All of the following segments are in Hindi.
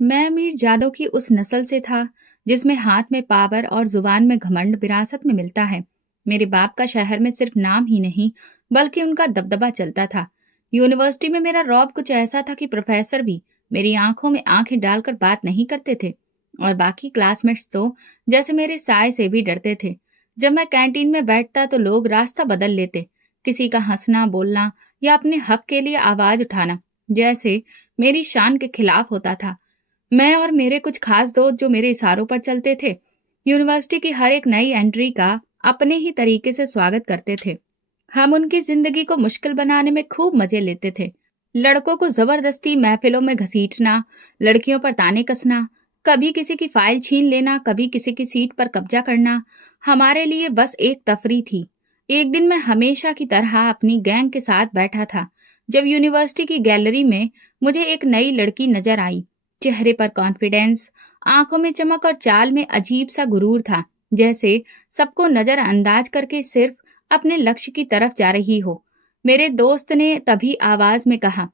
मैं मीर जादव की उस नस्ल से था जिसमें हाथ में पावर और जुबान में घमंड विरासत में मिलता है। मेरे बाप का शहर में सिर्फ नाम ही नहीं बल्कि उनका दबदबा चलता था। यूनिवर्सिटी में मेरा रौब कुछ ऐसा था कि प्रोफेसर भी मेरी आंखों में आंखें डालकर बात नहीं करते थे और बाकी क्लासमेट्स तो जैसे मेरे साय से भी डरते थे। जब मैं कैंटीन में बैठता तो लोग रास्ता बदल लेते, किसी का हंसना बोलना या अपने हक के लिए आवाज उठाना जैसे मेरी शान के खिलाफ होता था। मैं और मेरे कुछ खास दोस्त जो मेरे इशारों पर चलते थे, यूनिवर्सिटी की हर एक नई एंट्री का अपने ही तरीके से स्वागत करते थे। हम उनकी जिंदगी को मुश्किल बनाने में खूब मजे लेते थे। लड़कों को जबरदस्ती महफिलों में घसीटना, लड़कियों पर ताने कसना, कभी किसी की फाइल छीन लेना, कभी किसी की सीट पर कब्जा करना हमारे लिए बस एक तफरी थी। एक दिन मैं हमेशा की तरह अपनी गैंग के साथ बैठा था जब यूनिवर्सिटी की गैलरी में मुझे एक नई लड़की नजर आई। चेहरे पर कॉन्फिडेंस, आंखों में चमक और चाल में अजीब सा गुरूर था, जैसे सबको नजरअंदाज करके सिर्फ अपने लक्ष्य की तरफ जा रही हो। मेरे दोस्त ने तभी आवाज में कहा,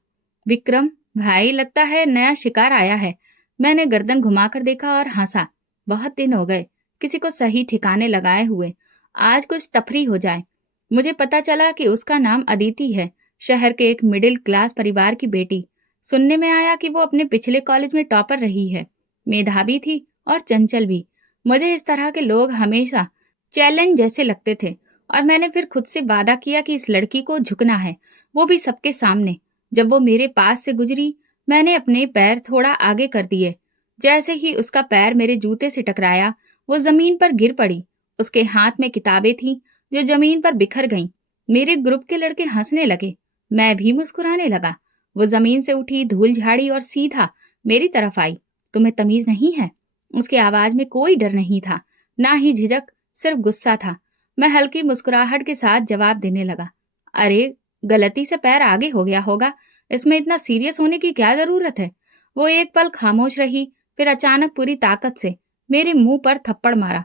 विक्रम भाई लगता है नया शिकार आया है। मैंने गर्दन घुमाकर देखा और हंसा। बहुत दिन हो गए किसी को सही ठिकाने लगाए हुए, आज कुछ तफरी हो जाए। मुझे पता चला कि उसका नाम अदिति है, शहर के एक मिडिल क्लास परिवार की बेटी। सुनने में आया कि वो अपने पिछले कॉलेज में टॉपर रही है, मेधावी थी और चंचल भी। मुझे इस तरह के लोग हमेशा चैलेंज जैसे लगते थे और मैंने फिर खुद से वादा किया कि इस लड़की को झुकना है, वो भी सबके सामने। जब वो मेरे पास से गुजरी, मैंने अपने पैर थोड़ा आगे कर दिए। जैसे ही उसका पैर मेरे जूते से टकराया, वो जमीन पर गिर पड़ी। उसके हाथ में किताबें थीं जो जमीन पर बिखर गईं। मेरे ग्रुप के लड़के हंसने लगे, मैं भी मुस्कुराने लगा। वो जमीन से उठी, धूल झाड़ी और सीधा मेरी तरफ आई। तुम्हें तमीज नहीं है? उसकी आवाज में कोई डर नहीं था, ना ही झिझक, सिर्फ गुस्सा था। मैं हल्की मुस्कुराहट के साथ जवाब देने लगा, अरे गलती से पैर आगे हो गया होगा, इसमें इतना सीरियस होने की क्या जरूरत है। वो एक पल खामोश रही, फिर अचानक पूरी ताकत से मेरे मुंह पर थप्पड़ मारा।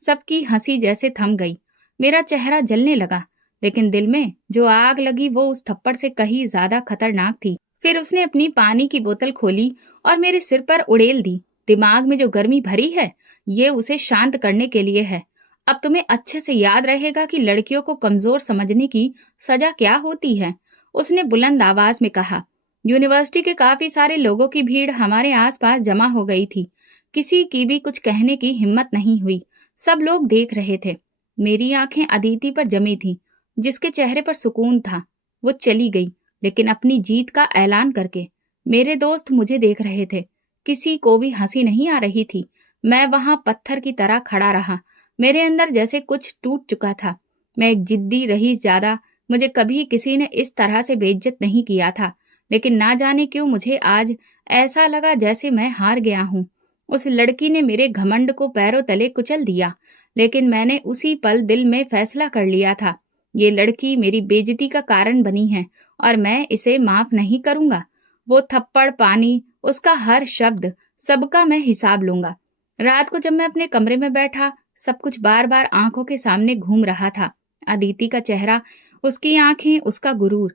सबकी हंसी जैसे थम गई। मेरा चेहरा जलने लगा, लेकिन दिल में जो आग लगी वो उस थप्पड़ से कहीं ज्यादा खतरनाक थी। फिर उसने अपनी पानी की बोतल खोली और मेरे सिर पर उड़ेल दी। दिमाग में जो गर्मी भरी है, ये उसे शांत करने के लिए है। अब तुम्हें अच्छे से याद रहेगा कि लड़कियों को कमजोर समझने की सजा क्या होती है, उसने बुलंद आवाज में कहा। यूनिवर्सिटी के काफी सारे लोगों की भीड़ हमारे आसपास जमा हो गई थी। किसी की भी कुछ कहने की हिम्मत नहीं हुई। सब लोग देख रहे थे। मेरी आंखें अदिति पर जमी थीं, जिसके चेहरे पर सुकून था। वो चली गई, लेकिन अपनी जीत का ऐलान करके। मेरे दोस्त मुझे देख रहे थे, किसी को भी हंसी नहीं आ रही थी। मैं वहां पत्थर की तरह खड़ा रहा। मेरे अंदर जैसे कुछ टूट चुका था। मैं एक जिद्दी रही ज्यादा। मुझे कभी किसी ने इस तरह से बेइज्जत नहीं किया था, लेकिन ना जाने क्यों मुझे आज ऐसा लगा जैसे मैं हार गया हूं। उस लड़की ने मेरे घमंड को पैरों तले कुचल दिया, लेकिन मैंने उसी पल दिल में फैसला कर लिया था, ये लड़की मेरी बेइज्जती का कारण बनी है और मैं इसे माफ नहीं करूंगा। वो थप्पड़, पानी, उसका हर शब्द, सबका मैं हिसाब लूंगा। रात को जब मैं अपने कमरे में बैठा, सब कुछ बार बार आंखों के सामने घूम रहा था। अदिति का चेहरा, उसकी आंखें, उसका गुरूर।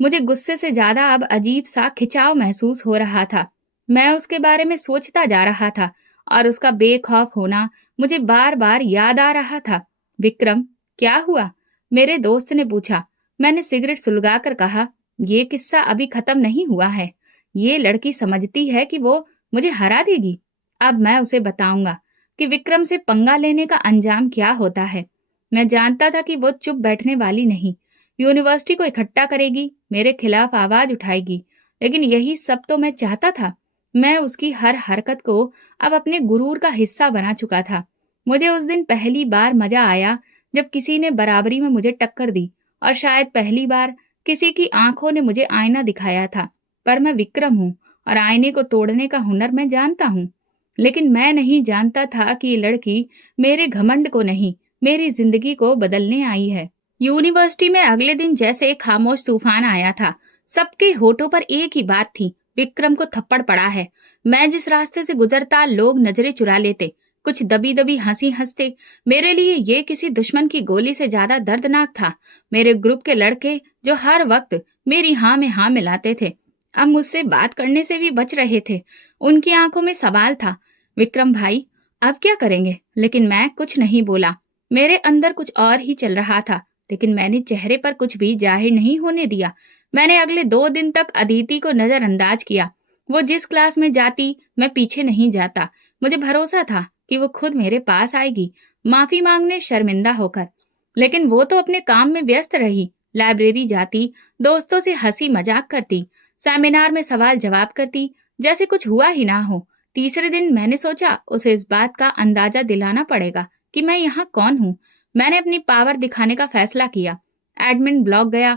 मुझे गुस्से से ज्यादा अब अजीब सा खिंचाव महसूस हो रहा था। मैं उसके बारे में सोचता जा रहा था और उसका बेखौफ होना मुझे बार बार याद आ रहा था। विक्रम, क्या हुआ? मेरे दोस्त ने पूछा। मैंने सिगरेट सुलगाकर कहा, ये किस्सा अभी खत्म नहीं हुआ है। ये लड़की समझती है कि वो मुझे हरा देगी। अब मैं उसे बताऊंगा कि विक्रम से पंगा लेने का अंजाम क्या होता है। मैं जानता था कि वो चुप बैठने वाली नहीं, यूनिवर्सिटी को इकट्ठा करेगी, मेरे खिलाफ आवाज उठाएगी। लेकिन यही सब तो मैं चाहता था। मैं उसकी हर हरकत को अब अपने गुरूर का हिस्सा बना चुका था। मुझे उस दिन पहली बार मजा आया जब किसी ने बराबरी में मुझे टक्कर दी, और शायद पहली बार किसी की आंखों ने मुझे आईना दिखाया था। पर मैं विक्रम हूँ और आईने को तोड़ने का हुनर मैं जानता हूँ। लेकिन मैं नहीं जानता था कि ये लड़की मेरे घमंड को नहीं, मेरी जिंदगी को बदलने आई है। यूनिवर्सिटी में अगले दिन जैसे एक खामोश तूफान आया था। सबके होठों पर एक ही बात थी, विक्रम को थप्पड़ पड़ा है। मैं जिस रास्ते से गुजरता लोग नजरें चुरा लेते, कुछ दबी दबी हंसी हंसते। मेरे लिए ये किसी दुश्मन की गोली से ज्यादा दर्दनाक था। मेरे ग्रुप के लड़के जो हर वक्त मेरी हाँ में हाँ मिलाते थे, अब मुझसे बात करने से भी बच रहे थे। उनकी आंखों में सवाल था। विक्रम भाई, अब क्या करेंगे? लेकिन मैं कुछ नहीं बोला। मेरे अंदर कुछ और ही चल रहा था, लेकिन मैंने चेहरे पर कुछ भी जाहिर नहीं होने दिया। मैंने अगले 2 दिन तक अदिति को नजरअंदाज किया। वो जिस क्लास में जाती, मैं पीछे नहीं जाता। मुझे भरोसा था कि वो खुद मेरे पास आएगी, माफी मांगने शर्मिंदा होकर। लेकिन वो तो अपने काम में व्यस्त रही। लाइब्रेरी जाती, दोस्तों से हंसी मजाक करती, सेमिनार में सवाल जवाब करती, जैसे कुछ हुआ ही ना हो। तीसरे दिन मैंने सोचा उसे इस बात का अंदाजा दिलाना पड़ेगा कि मैं यहाँ कौन हूँ। मैंने अपनी पावर दिखाने का फैसला किया। एडमिन ब्लॉक गया,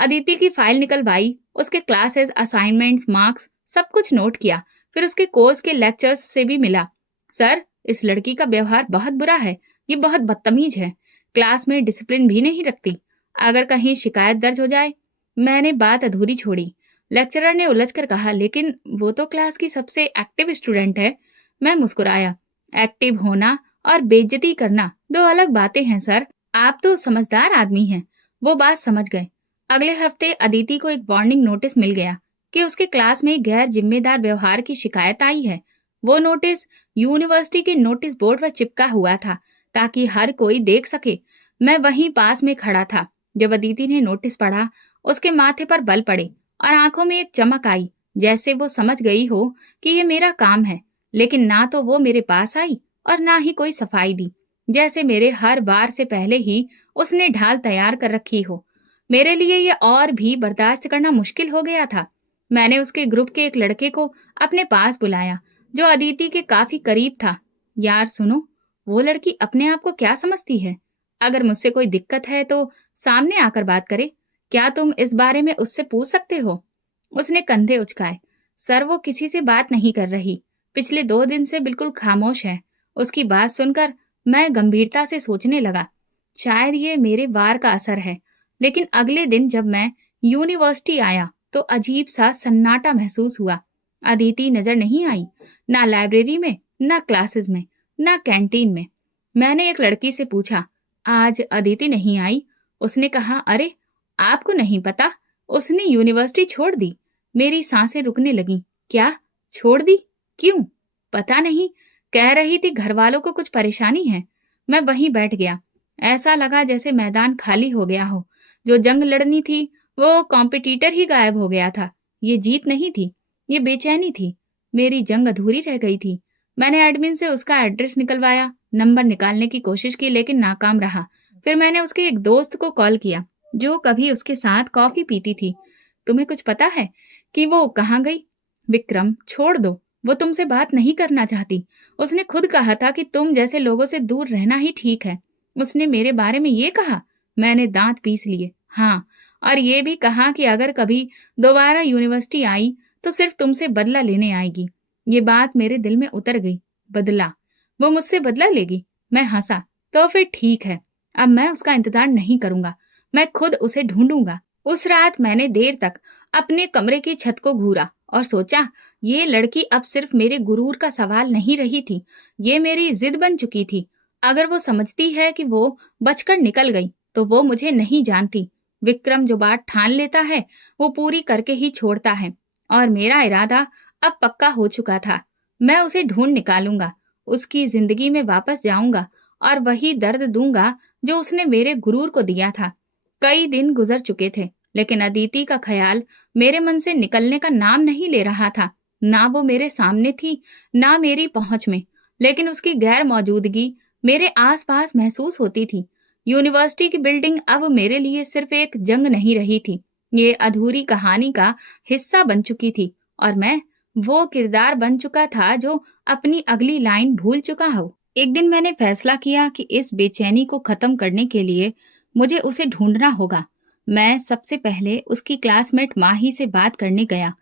अदिति की फाइल निकलवाई, उसके क्लासेस, असाइनमेंट्स, मार्क्स सब कुछ नोट किया। फिर उसके कोर्स के लेक्चर्स से भी मिला। सर, इस लड़की का व्यवहार बहुत बुरा है। ये बहुत बदतमीज है। क्लास में डिसिप्लिन भी नहीं रखती। अगर कहीं शिकायत दर्ज हो जाए। मैंने बात अधूरी छोड़ी। लेक्चरर ने उलझकर कहा, लेकिन वो तो क्लास की सबसे एक्टिव स्टूडेंट है। मैं मुस्कुराया। एक्टिव होना और बेइज्जती करना दो अलग बातें हैं सर। आप तो समझदार आदमी हैं। वो बात समझ गए। अगले हफ्ते अदिति को एक वार्निंग नोटिस मिल गया कि उसके क्लास में गैर जिम्मेदार व्यवहार की शिकायत आई है। वो नोटिस यूनिवर्सिटी के नोटिस बोर्ड पर चिपका हुआ था ताकि हर कोई देख सके। मैं वहीं पास में खड़ा था। जब अदिति ने नोटिस पढ़ा, उसके माथे पर बल पड़े और आंखों में एक चमक आई, जैसे वो समझ गई हो कि ये मेरा काम है। लेकिन ना तो वो मेरे पास आई और ना ही कोई सफाई दी। जैसे मेरे हर बार से पहले ही उसने ढाल तैयार कर रखी हो। मेरे लिए ये और भी बर्दाश्त करना मुश्किल हो गया था। मैंने उसके ग्रुप के एक लड़के को अपने पास बुलाया, जो अदिति के काफी करीब था। यार सुनो, वो लड़की अपने आप को क्या समझती है? अगर मुझसे कोई दिक्कत है तो सामने आकर बात करे। क्या तुम इस बारे में उससे पूछ सकते हो? उसने कंधे उचकाए। सर, वो किसी से बात नहीं कर रही। पिछले 2 दिन से बिल्कुल खामोश है। उसकी बात सुनकर मैं गंभीरता से सोचने लगा। शायद ये मेरे वार का असर है। लेकिन अगले दिन जब मैं यूनिवर्सिटी आया तो अजीब सा सन्नाटा महसूस हुआ। अदिति नजर नहीं आई, ना लाइब्रेरी में, ना क्लासेस में, ना कैंटीन में। मैंने एक लड़की से पूछा, आज अदिति नहीं आई? उसने कहा, अरे आपको नहीं पता, उसने यूनिवर्सिटी छोड़ दी। मेरी सांसें रुकने लगीं। क्या? छोड़ दी? क्यों? पता नहीं। कह रही थी घर वालों को कुछ परेशानी है। मैं वहीं बैठ गया। ऐसा लगा जैसे मैदान खाली हो गया हो। जो जंग लड़नी थी, वो कॉम्पिटिटर ही गायब हो गया था। ये जीत नहीं थी, ये बेचैनी थी। मेरी जंग अधूरी रह गई थी। मैंने एडमिन से उसका एड्रेस निकलवाया, नंबर निकालने की कोशिश की, लेकिन नाकाम रहा। फिर मैंने उसके एक दोस्त को कॉल किया, जो कभी उसके साथ कॉफी पीती थी। तुम्हें कुछ पता है कि वो कहाँ गई? विक्रम, छोड़ दो। वो तुमसे बात नहीं करना चाहती। उसने खुद कहा था कि तुम जैसे लोगों से दूर रहना ही ठीक है। उसने मेरे बारे में ये कहा? मैंने दांत पीस लिए। हाँ, और ये भी कहा कि अगर कभी दोबारा यूनिवर्सिटी आई तो सिर्फ तुमसे बदला लेने आएगी। ये बात मेरे दिल में उतर गई। बदला? वो मुझसे बदला लेगी? मैं हंसा। तो फिर ठीक है, अब मैं उसका इंतजार नहीं करूंगा। मैं खुद उसे ढूंढूंगा। उस रात मैंने देर तक अपने कमरे की छत को घूरा और सोचा, ये लड़की अब सिर्फ मेरे गुरूर का सवाल नहीं रही थी, ये मेरी जिद बन चुकी थी। अगर वो समझती है कि वो बचकर निकल गई, तो वो मुझे नहीं जानती। विक्रम जो बात ठान लेता है, वो पूरी करके ही छोड़ता है। और मेरा इरादा अब पक्का हो चुका था। मैं उसे ढूंढ निकालूंगा, उसकी जिंदगी में वापस जाऊंगा और वही दर्द दूंगा जो उसने मेरे गुरूर को दिया था। कई दिन गुजर चुके थे, लेकिन अदिति का ख्याल मेरे मन से निकलने का नाम नहीं ले रहा था। ना वो मेरे सामने थी, ना मेरी पहुंच में, लेकिन उसकी गैर मौजूदगी मेरे आसपास महसूस होती थी। यूनिवर्सिटी की बिल्डिंग अब मेरे लिए सिर्फ एक जंग नहीं रही थी, ये अधूरी कहानी का हिस्सा बन चुकी थी। और मैं वो किरदार बन चुका था जो अपनी अगली लाइन भूल चुका हो। एक दिन मैंने फैसला किया कि इस बेचैनी को खत्म करने के लिए मुझे उसे ढूंढना होगा। मैं सबसे पहले उसकी क्लासमेट माही से बात करने गया।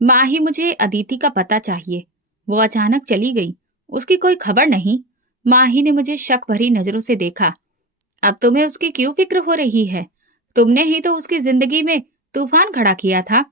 माही, मुझे अदिति का पता चाहिए। वो अचानक चली गई, उसकी कोई खबर नहीं। माही ने मुझे शक भरी नजरों से देखा। अब तुम्हें उसकी क्यों फिक्र हो रही है? तुमने ही तो उसकी जिंदगी में तूफान खड़ा किया था।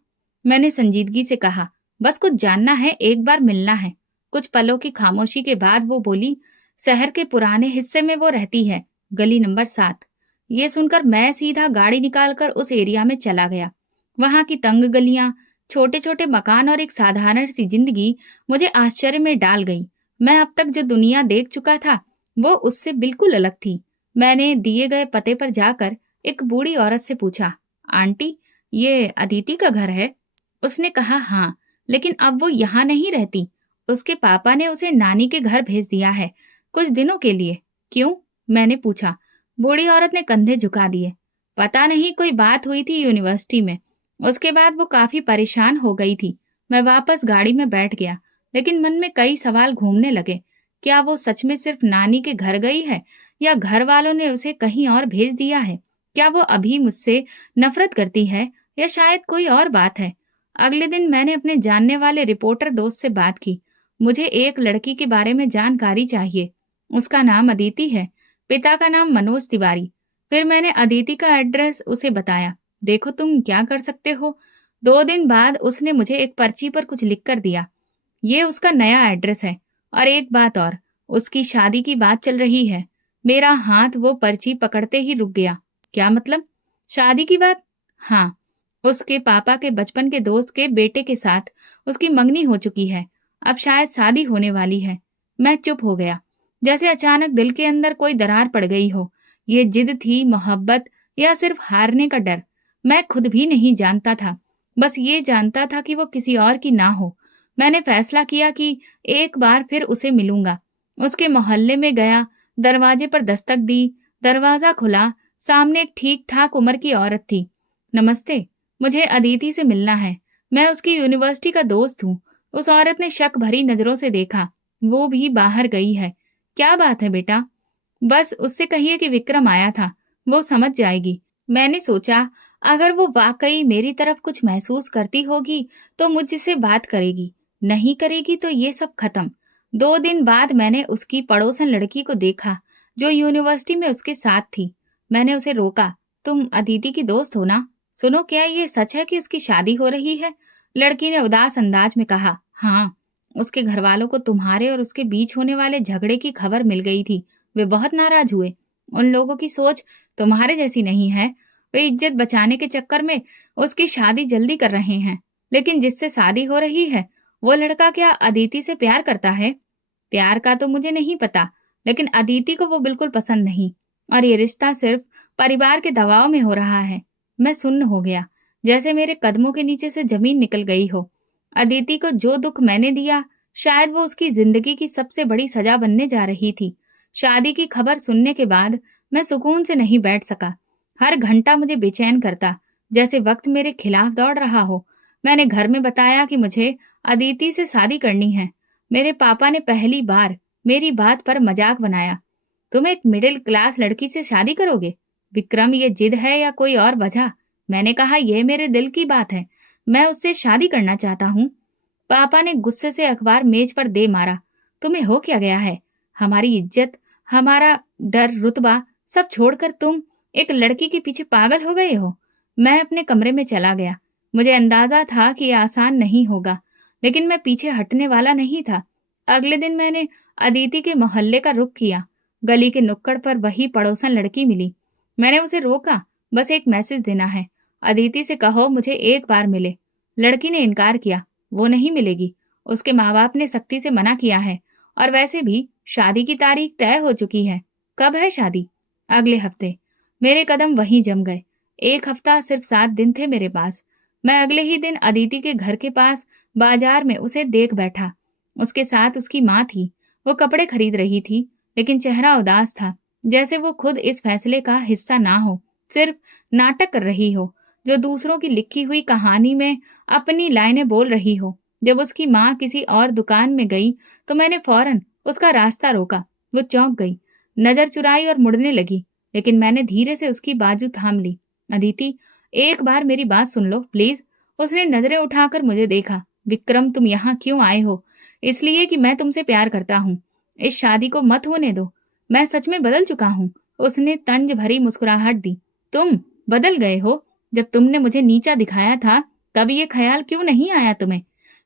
मैंने संजीदगी से कहा, बस कुछ जानना है, एक बार मिलना है। कुछ पलों की खामोशी के बाद वो बोली, शहर के पुराने हिस्से में वो रहती है, गली नंबर 7। ये सुनकर मैं सीधा गाड़ी निकालकर उस एरिया में चला गया। वहां की तंग गलियां, छोटे छोटे मकान और एक साधारण सी जिंदगी मुझे आश्चर्य में डाल गई। मैं अब तक जो दुनिया देख चुका था वो उससे बिल्कुल अलग थी। मैंने दिए गए पते पर जाकर एक बूढ़ी औरत से पूछा, आंटी, ये अदिति का घर है? उसने कहा हाँ, लेकिन अब वो यहाँ नहीं रहती। उसके पापा ने उसे नानी के घर भेज दिया है, कुछ दिनों के लिए। क्यों? मैंने पूछा। बूढ़ी औरत ने कंधे झुका दिए। पता नहीं, कोई बात हुई थी यूनिवर्सिटी में। उसके बाद वो काफी परेशान हो गई थी। मैं वापस गाड़ी में बैठ गया, लेकिन मन में कई सवाल घूमने लगे। क्या वो सच में सिर्फ नानी के घर गई है, या घर वालों ने उसे कहीं और भेज दिया है? क्या वो अभी मुझसे नफरत करती है, या शायद कोई और बात है? अगले दिन मैंने अपने जानने वाले रिपोर्टर दोस्त से बात की। मुझे एक लड़की के बारे में जानकारी चाहिए। उसका नाम अदिति है, पिता का नाम मनोज तिवारी। फिर मैंने अदिति का एड्रेस उसे बताया। देखो तुम क्या कर सकते हो। 2 दिन बाद उसने मुझे एक पर्ची पर कुछ लिख कर दिया। ये उसका नया एड्रेस है। और एक बात और, उसकी शादी की बात चल रही है। मेरा हाथ वो पर्ची पकड़ते ही रुक गया। क्या मतलब? शादी की बात? हाँ, उसके पापा के बचपन के दोस्त के बेटे के साथ उसकी मंगनी हो चुकी है। अब शायद शादी होने वाली है। मैं चुप हो गया, जैसे अचानक दिल के अंदर कोई दरार पड़ गई हो। ये जिद थी, मोहब्बत, या सिर्फ हारने का डर? मैं खुद भी नहीं जानता था। बस ये जानता था कि वो किसी और की ना हो। मैंने फैसला किया कि एक बार फिर उसे मिलूंगा। उसके मोहल्ले में गया, दरवाजे पर दस्तक दी। दरवाजा खुला। सामने एक ठीक ठाक उम्र की औरत थी। नमस्ते, मुझे अदिति से मिलना है। मैं उसकी यूनिवर्सिटी का दोस्त हूँ। उस औरत ने शक भरी नजरों से देखा। वो भी बाहर गई है। क्या बात है बेटा? बस उससे कहिए कि विक्रम आया था, वो समझ जाएगी। मैंने सोचा, अगर वो वाकई मेरी तरफ कुछ महसूस करती होगी तो मुझसे बात करेगी, नहीं करेगी तो ये सब खत्म। 2 दिन बाद मैंने उसकी पड़ोसन लड़की को देखा, जो यूनिवर्सिटी में उसके साथ थी। मैंने उसे रोका। तुम अदिति की दोस्त हो ना? सुनो, क्या ये सच है कि उसकी शादी हो रही है? लड़की ने उदास अंदाज में कहा, हाँ। उसके घर वालों को तुम्हारे और उसके बीच होने वाले झगड़े की खबर मिल गई थी। वे बहुत नाराज हुए। उन लोगों की सोच तुम्हारे जैसी नहीं है। वे इज्जत बचाने के चक्कर में उसकी शादी जल्दी कर रहे हैं। लेकिन जिससे शादी हो रही है, वो लड़का क्या अदिति से प्यार करता है? प्यार का तो मुझे नहीं पता, लेकिन अदिति को वो बिल्कुल पसंद नहीं। और ये रिश्ता सिर्फ परिवार के दबाव में हो रहा है। मैं सुन्न हो गया, जैसे मेरे कदमों के नीचे से जमीन निकल गई हो। अदिति को जो दुख मैंने दिया, शायद वो उसकी जिंदगी की सबसे बड़ी सजा बनने जा रही थी। शादी की खबर सुनने के बाद मैं सुकून से नहीं बैठ सका। हर घंटा मुझे बेचैन करता, जैसे वक्त मेरे खिलाफ दौड़ रहा हो। मैंने घर में बताया कि मुझे अदिति से शादी करनी है। मेरे पापा ने पहली बार मेरी बात पर मजाक बनाया। तुम एक मिडिल क्लास लड़की से शादी करोगे? विक्रम, ये जिद है या कोई और वजह? मैंने कहा, यह मेरे दिल की बात है। मैं उससे शादी करना चाहता हूँ। पापा ने गुस्से से अखबार मेज पर दे मारा। तुम्हें हो क्या गया है? हमारी इज्जत, हमारा डर, रुतबा, सब छोड़कर तुम एक लड़की के पीछे पागल हो गए हो? मैं अपने कमरे में चला गया। मुझे अंदाजा था कि यह आसान नहीं होगा, लेकिन मैं पीछे हटने वाला नहीं था। अगले दिन मैंने अदिति के मोहल्ले का रुख किया। गली के नुक्कड़ पर वही पड़ोसन लड़की मिली। मैंने उसे रोका। बस एक मैसेज देना है। अदिति से कहो मुझे एक बार मिले। लड़की ने इनकार किया। वो नहीं मिलेगी। उसके माँ बाप ने सख्ती से मना किया है। और वैसे भी शादी की तारीख तय हो चुकी है। कब है शादी? अगले हफ्ते। मेरे कदम वहीं जम गए। एक हफ्ता सिर्फ 7 दिन थे मेरे पास। मैं अगले ही दिन अदिति के घर के पास बाजार में उसे देख बैठा। उसके साथ उसकी माँ थी। वो कपड़े खरीद रही थी, लेकिन चेहरा उदास था, जैसे वो खुद इस फैसले का हिस्सा ना हो, सिर्फ नाटक कर रही हो, जो दूसरों की लिखी हुई कहानी में अपनी लाइनें बोल रही हो। जब उसकी माँ किसी और दुकान में गई तो मैंने फौरन उसका रास्ता रोका। वो चौंक गई, नजर चुराई और मुड़ने लगी, लेकिन मैंने धीरे से उसकी बाजू थाम ली। अदिति, एक बार मेरी बात सुन लो प्लीज। उसने नजरें उठाकर मुझे देखा। विक्रम, तुम यहाँ क्यों आए हो? इसलिए कि मैं तुमसे प्यार करता हूँ। इस शादी को मत होने दो। मैं सच में बदल चुका हूँ। उसने तंज भरी मुस्कुराहट दी। तुम बदल गए हो? जब तुमने मुझे नीचा दिखाया था, तब ये ख्याल क्यों नहीं आया तुम्हें?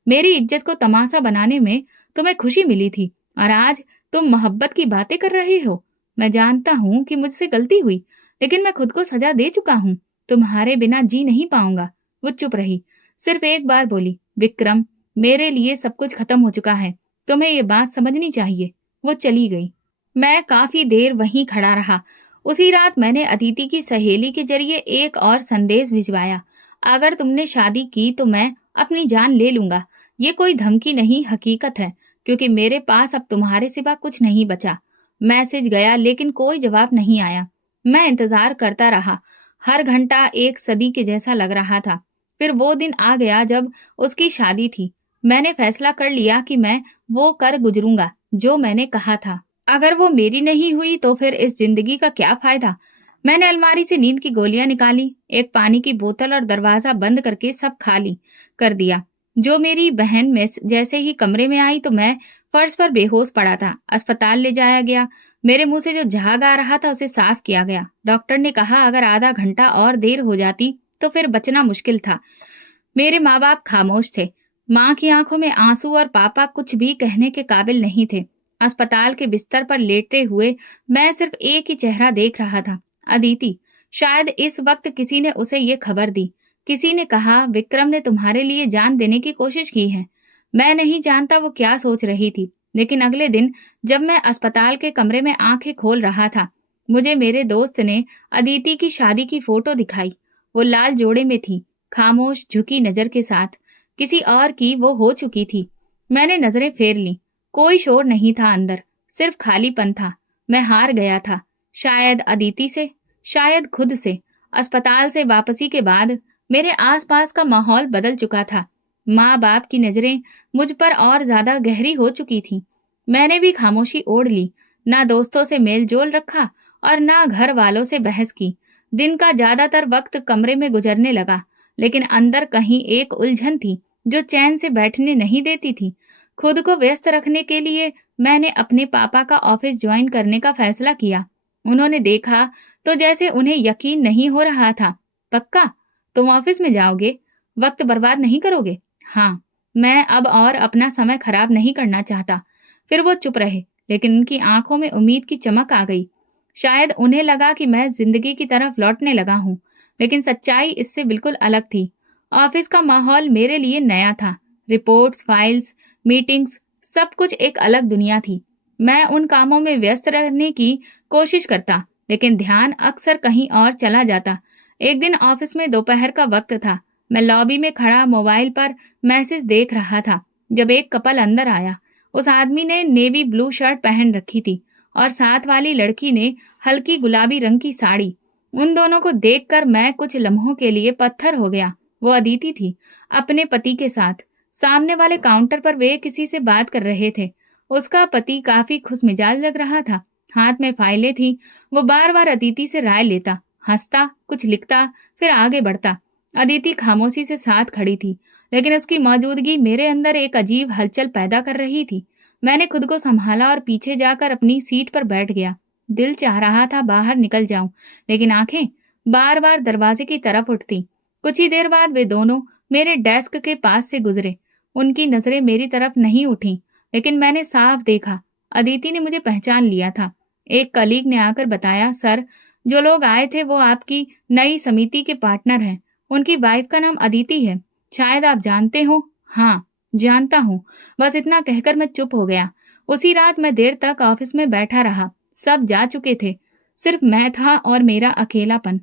मेरी इज्जत को तमाशा बनाने में तुम्हें खुशी मिली थी, और आज तुम मोहब्बत की बातें कर रहे हो। मैं जानता हूँ कि मुझसे गलती हुई, लेकिन मैं खुद को सजा दे चुका हूँ। तुम्हारे बिना जी नहीं पाऊंगा। वो चुप रही। सिर्फ एक बार बोली, विक्रम, मेरे लिए सब कुछ खत्म हो चुका है, तुम्हें ये बात समझनी चाहिए। वो चली गई। मैं काफी देर वहीं खड़ा रहा। उसी रात मैंने अदिति की सहेली के जरिए एक और संदेश भिजवाया। अगर तुमने शादी की तो मैं अपनी जान ले लूंगा। ये कोई धमकी नहीं, हकीकत है, क्योंकि मेरे पास अब तुम्हारे सिवा कुछ नहीं बचा। मैसेज गया लेकिन कोई जवाब नहीं आया। मैं इंतजार करता रहा। हर घंटा एक सदी के जैसा लग रहा था। फिर वो दिन आ गया जब उसकी शादी थी। मैंने फैसला कर लिया कि मैं वो कर गुजरूंगा जो मैंने कहा था। अगर वो मेरी नहीं हुई तो फिर इस जिंदगी का क्या फायदा। मैंने अलमारी से नींद की गोलियां निकाली, एक पानी की बोतल और दरवाजा बंद करके सब खाली कर दिया। जो मेरी बहन में जैसे ही कमरे में आई तो मैं फर्श पर बेहोश पड़ा था। अस्पताल ले जाया गया। मेरे मुंह से जो झाग आ रहा था उसे साफ किया गया। डॉक्टर ने कहा अगर आधा घंटा और देर हो जाती तो फिर बचना मुश्किल था। मेरे माँ बाप खामोश थे। माँ की आंखों में आंसू और पापा कुछ भी कहने के काबिल नहीं थे। अस्पताल के बिस्तर पर लेटते हुए मैं सिर्फ एक ही चेहरा देख रहा था, अदिति। शायद इस वक्त किसी ने उसे ये खबर दी। किसी ने कहा विक्रम ने तुम्हारे लिए जान देने की कोशिश की है। मैं नहीं जानता वो क्या सोच रही थी, लेकिन अगले दिन जब मैं अस्पताल के कमरे में आंखें खोल रहा था, मुझे मेरे दोस्त ने अदिति की शादी की फोटो दिखाई। वो लाल जोड़े में थी, खामोश झुकी नजर के साथ। किसी और की वो हो चुकी थी। मैंने नजरें फेर ली। कोई शोर नहीं था अंदर, सिर्फ खालीपन था। मैं हार गया था, शायद अदिति से, शायद खुद से। अस्पताल से वापसी के बाद मेरे आसपास का माहौल बदल चुका था। माँ बाप की नजरें मुझ पर और ज्यादा गहरी हो चुकी थी। मैंने भी खामोशी ओढ़ ली, ना दोस्तों से मेल जोल रखा और ना घर वालों से बहस की। दिन का ज्यादातर वक्त कमरे में गुजरने लगा, लेकिन अंदर कहीं एक उलझन थी जो चैन से बैठने नहीं देती थी। खुद को व्यस्त रखने के लिए मैंने अपने पापा का ऑफिस ज्वाइन करने का फैसला किया। उन्होंने देखा तो जैसे उन्हें यकीन नहीं हो रहा था। पक्का? तुम ऑफिस में जाओगे? वक्त बर्बाद नहीं करोगे? हाँ। मैं अब और अपना समय खराब नहीं करना चाहता। फिर वो चुप रहे, लेकिन उनकी आंखों में उम्मीद की चमक आ गई। शायद उन्हें लगा कि मैं जिंदगी की तरफ लौटने लगा हूँ, लेकिन सच्चाई इससे बिल्कुल अलग थी। ऑफिस का माहौल मेरे लिए नया था। रिपोर्ट्स, फाइल्स, मीटिंग्स, सब कुछ एक अलग दुनिया थी। मैं उन कामों में व्यस्त रहने की कोशिश करता, लेकिन ध्यान अक्सर कहीं और चला जाता। एक दिन ऑफिस में दोपहर का वक्त था। मैं लॉबी में खड़ा मोबाइल पर मैसेज देख रहा था जब एक कपल अंदर आया। उस आदमी ने नेवी ब्लू शर्ट पहन रखी थी और साथ वाली लड़की ने हल्की गुलाबी रंग की साड़ी। उन दोनों को देखकर मैं कुछ लम्हों के लिए पत्थर हो गया। वो अदिति थी, अपने पति के साथ। सामने वाले काउंटर पर वे किसी से बात कर रहे थे। उसका पति काफी खुशमिजाज लग रहा था। हाथ में फाइलें थी। वो बार बार अदिति से राय लेता, हंसता, कुछ लिखता, फिर आगे बढ़ता। अदिति खामोशी से साथ खड़ी थी, लेकिन उसकी मौजूदगी मेरे अंदर एक अजीब हलचल पैदा कर रही थी। मैंने खुद को संभाला और पीछे जाकर अपनी सीट पर बैठ गया। दिल चाह रहा था बाहर निकल जाऊं, लेकिन आंखें बार बार दरवाजे की तरफ उठती। कुछ ही देर बाद वे दोनों मेरे डेस्क के पास से गुजरे। उनकी नजरें मेरी तरफ नहीं उठी, लेकिन मैंने साफ देखा, अदिति ने मुझे पहचान लिया था। एक कलीग ने आकर बताया, सर, जो लोग आए थे वो आपकी नई समिति के पार्टनर हैं। उनकी वाइफ का नाम अदिति है। शायद आप जानते हो। हाँ, जानता हूँ। बस इतना कहकर मैं चुप हो गया। उसी रात मैं देर तक ऑफिस में बैठा रहा। सब जा चुके थे, सिर्फ मैं था और मेरा अकेलापन।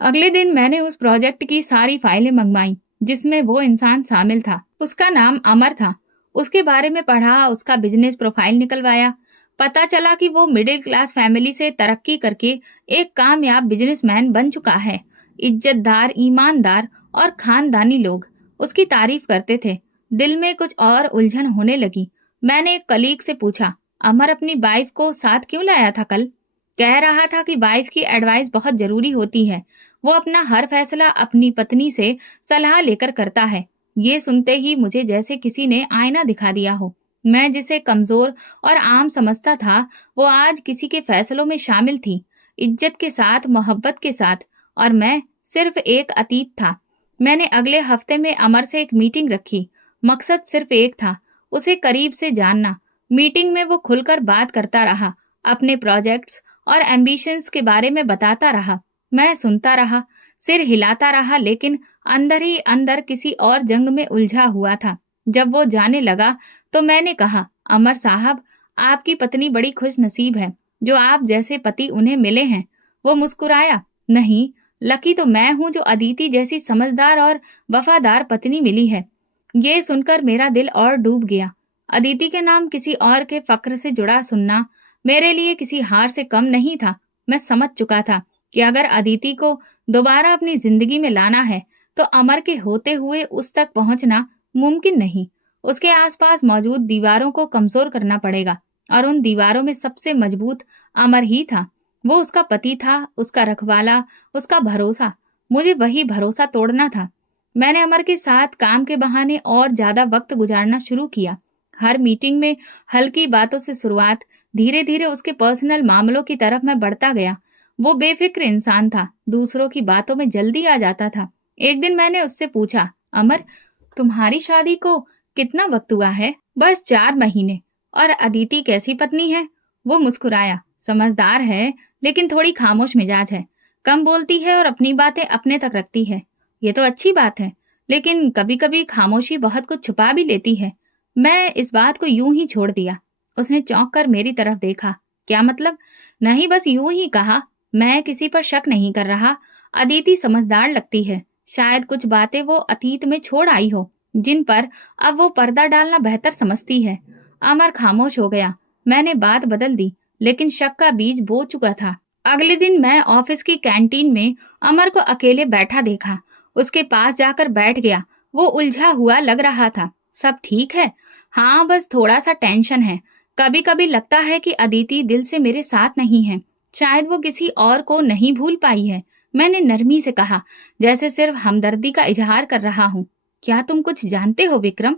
अगले दिन मैंने उस प्रोजेक्ट की सारी फाइलें मंगवाई जिसमें वो इंसान शामिल था। उसका नाम अमर था। उसके बारे में पढ़ा, उसका बिजनेस प्रोफाइल निकलवाया। पता चला कि वो मिडिल क्लास फैमिली से तरक्की करके एक कामयाब बिजनेसमैन बन चुका है। इज्जतदार, ईमानदार और खानदानी लोग उसकी तारीफ करते थे। दिल में कुछ और उलझन होने लगी। मैंने एक कलीग से पूछा, अमर अपनी वाइफ को साथ क्यों लाया था कल? कह रहा था कि वाइफ की एडवाइस बहुत जरूरी होती है। वो अपना हर फैसला अपनी पत्नी से सलाह लेकर करता है। ये सुनते ही मुझे जैसे किसी ने आईना दिखा दिया हो। मैं जिसे कमजोर और आम समझता था, वो आज किसी के फैसलों में शामिल थी, इज्जत के साथ, मोहब्बत के साथ, और मैं सिर्फ एक अतीत था। मैंने अगले हफ्ते में अमर से एक मीटिंग रखी। मकसद सिर्फ एक था, उसे करीब से जानना। मीटिंग में वो खुलकर बात करता रहा, अपने प्रोजेक्ट्स और एम्बिशंस के बारे में बताता रहा। मैं सुनता रहा। सिर हिलाता रहा, लेकिन अंदर ही अंदर किसी और जंग में उलझा हुआ था। जब वो जाने लगा तो मैंने कहा, अमर साहब, आपकी पत्नी बड़ी खुशनसीब है जो आप जैसे पति उन्हें मिले हैं। वो मुस्कुराया। नहीं, लकी तो मैं हूं जो अदिति जैसी समझदार और वफादार पत्नी मिली है। ये सुनकर मेरा दिल और डूब गया। अदिति के नाम किसी और के फक्र से जुड़ा सुनना मेरे लिए किसी हार से कम नहीं था। मैं समझ चुका था कि अगर अदिति को दोबारा अपनी जिंदगी में लाना है तो अमर के होते हुए उस तक पहुंचना मुमकिन नहीं। उसके आसपास मौजूद दीवारों को कमजोर करना पड़ेगा, और उन दीवारों में सबसे मजबूत अमर ही था। वो उसका पति था, उसका रखवाला, उसका भरोसा। मुझे वही भरोसा तोड़ना था। मैंने अमर के साथ काम के बहाने और ज्यादा वक्त गुजारना शुरू किया। हर मीटिंग में हल्की बातों से शुरुआत, धीरे धीरे उसके पर्सनल मामलों की तरफ मैं बढ़ता गया। वो बेफिक्र इंसान था, दूसरों की बातों में जल्दी आ जाता था। एक दिन मैंने उससे पूछा, अमर, तुम्हारी शादी को कितना वक्त हुआ है? बस 4 महीने। और अदिति कैसी पत्नी है? वो मुस्कुराया। समझदार है, लेकिन थोड़ी खामोश मिजाज है। कम बोलती है और अपनी बातें अपने तक रखती है। ये तो अच्छी बात है, लेकिन कभी कभी खामोशी बहुत कुछ छुपा भी लेती है। मैं इस बात को यूं ही छोड़ दिया। उसने चौंक कर मेरी तरफ देखा। क्या मतलब? नहीं, बस यूं ही कहा। मैं किसी पर शक नहीं कर रहा। अदिति समझदार लगती है। शायद कुछ बातें वो अतीत में छोड़ आई हो, जिन पर अब वो पर्दा डालना बेहतर समझती है। अमर खामोश हो गया। मैंने बात बदल दी, लेकिन शक का बीज बो चुका था। अगले दिन मैं ऑफिस की कैंटीन में अमर को अकेले बैठा देखा। उसके पास जाकर बैठ गया। वो उलझा हुआ लग रहा था। सब ठीक है? हाँ, बस थोड़ा सा टेंशन है। कभी कभी लगता है कि अदिति दिल से मेरे साथ नहीं है। शायद वो किसी और को नहीं भूल पाई है। मैंने नरमी से कहा, जैसे सिर्फ हमदर्दी का इजहार कर रहा हूँ। क्या तुम कुछ जानते हो विक्रम?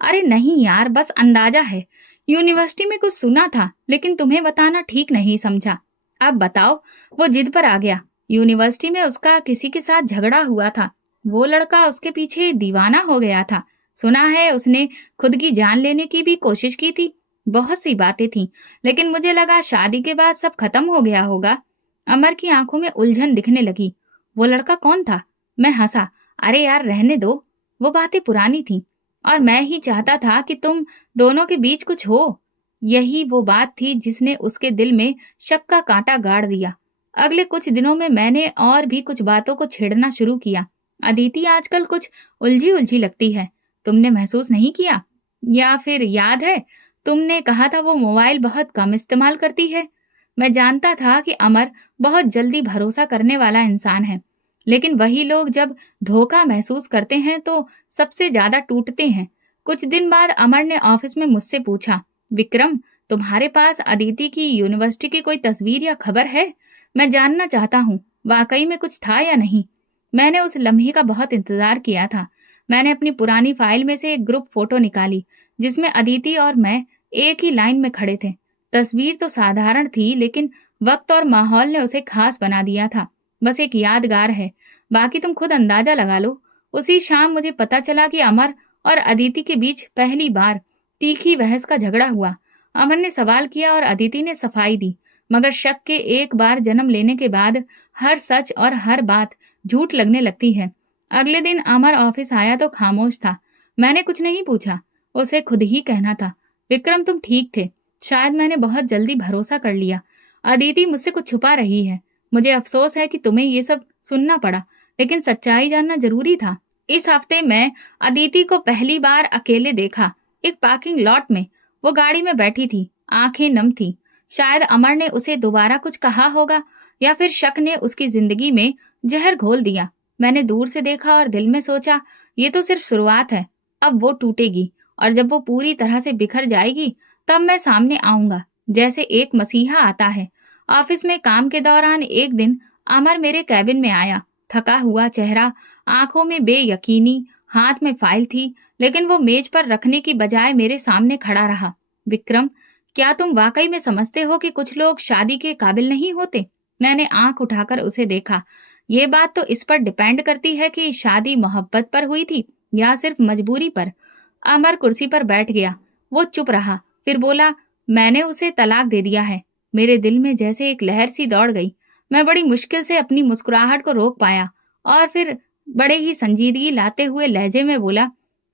अरे नहीं यार, बस अंदाजा है। यूनिवर्सिटी में कुछ सुना था, लेकिन तुम्हें बताना ठीक नहीं समझा। अब बताओ। वो जिद पर आ गया। यूनिवर्सिटी में उसका किसी के साथ झगड़ा हुआ था। वो लड़का उसके पीछे दीवाना हो गया था। सुना है उसने खुद की जान लेने की भी कोशिश की थी। बहुत सी बातें थी, लेकिन मुझे लगा शादी के बाद सब खत्म हो गया होगा। अमर की आंखों में उलझन दिखने लगी। वो लड़का कौन था? मैं हंसा। अरे यार, रहने दो। वो बातें पुरानी थी, और मैं ही चाहता था कि तुम दोनों के बीच कुछ हो। यही वो बात थी जिसने उसके दिल में शक का कांटा गाड़ दिया। अगले कुछ दिनों में मैंने और भी कुछ बातों को छेड़ना शुरू किया। अदिति आजकल कुछ उलझी उलझी लगती है। तुमने महसूस नहीं किया? या फिर याद है, तुमने कहा था वो मोबाइल बहुत कम इस्तेमाल करती है। मैं जानता था कि अमर बहुत जल्दी भरोसा करने वाला इंसान है, लेकिन वही लोग जब धोखा महसूस करते हैं तो सबसे ज्यादा टूटते हैं। कुछ दिन बाद अमर ने ऑफिस में मुझसे पूछा, विक्रम, तुम्हारे पास अदिति की यूनिवर्सिटी की कोई तस्वीर या खबर है? मैं जानना चाहता हूँ, वाकई में कुछ था या नहीं। मैंने उस लम्हे का बहुत इंतजार किया था। मैंने अपनी पुरानी फाइल में से एक ग्रुप फोटो निकाली, जिसमें अदिति और मैं एक ही लाइन में खड़े थे। तस्वीर तो साधारण थी, लेकिन वक्त और माहौल ने उसे खास बना दिया था। बस एक यादगार है, बाकी तुम खुद अंदाजा लगा लो। उसी शाम मुझे पता चला कि अमर और अदिति के बीच पहली बार तीखी बहस का झगड़ा हुआ। अमर ने सवाल किया और अदिति ने सफाई दी, मगर शक के एक बार जन्म लेने के बाद हर सच और हर बात झूठ लगने लगती है। अगले दिन अमर ऑफिस आया तो खामोश था। मैंने कुछ नहीं पूछा, उसे खुद ही कहना था, विक्रम, तुम ठीक थे। शायद मैंने बहुत जल्दी भरोसा कर लिया। अदिति मुझसे कुछ छुपा रही है। मुझे अफसोस है कि तुम्हें ये सब सुनना पड़ा, लेकिन सच्चाई जानना जरूरी था। इस हफ्ते मैं अदिति को पहली बार अकेले देखा, एक पार्किंग लॉट में। वो गाड़ी में बैठी थी, आंखें नम थी। शायद अमर ने उसे दोबारा कुछ कहा होगा, या फिर शक ने उसकी जिंदगी में जहर घोल दिया। मैंने दूर से देखा और दिल में सोचा, ये तो सिर्फ शुरुआत है। अब वो टूटेगी, और जब वो पूरी तरह से बिखर जाएगी तब मैं सामने आऊंगा, जैसे एक मसीहा आता है। ऑफिस में काम के दौरान एक दिन अमर मेरे कैबिन में आया। थका हुआ चेहरा, आंखों में बेयकीनी, हाथ में फाइल थी, लेकिन वो मेज पर रखने की बजाय मेरे सामने खड़ा रहा। विक्रम, क्या तुम वाकई में समझते हो कि कुछ लोग शादी के काबिल नहीं होते? मैंने आंख उठाकर उसे देखा। ये बात तो इस पर डिपेंड करती है कि शादी मोहब्बत पर हुई थी या सिर्फ मजबूरी पर। अमर कुर्सी पर बैठ गया। वो चुप रहा, फिर बोला, मैंने उसे तलाक दे दिया है। मेरे दिल में जैसे एक लहर सी दौड़ गई। मैं बड़ी मुश्किल से अपनी मुस्कुराहट को रोक पाया और फिर बड़े ही संजीदगी लाते हुए लहजे में बोला,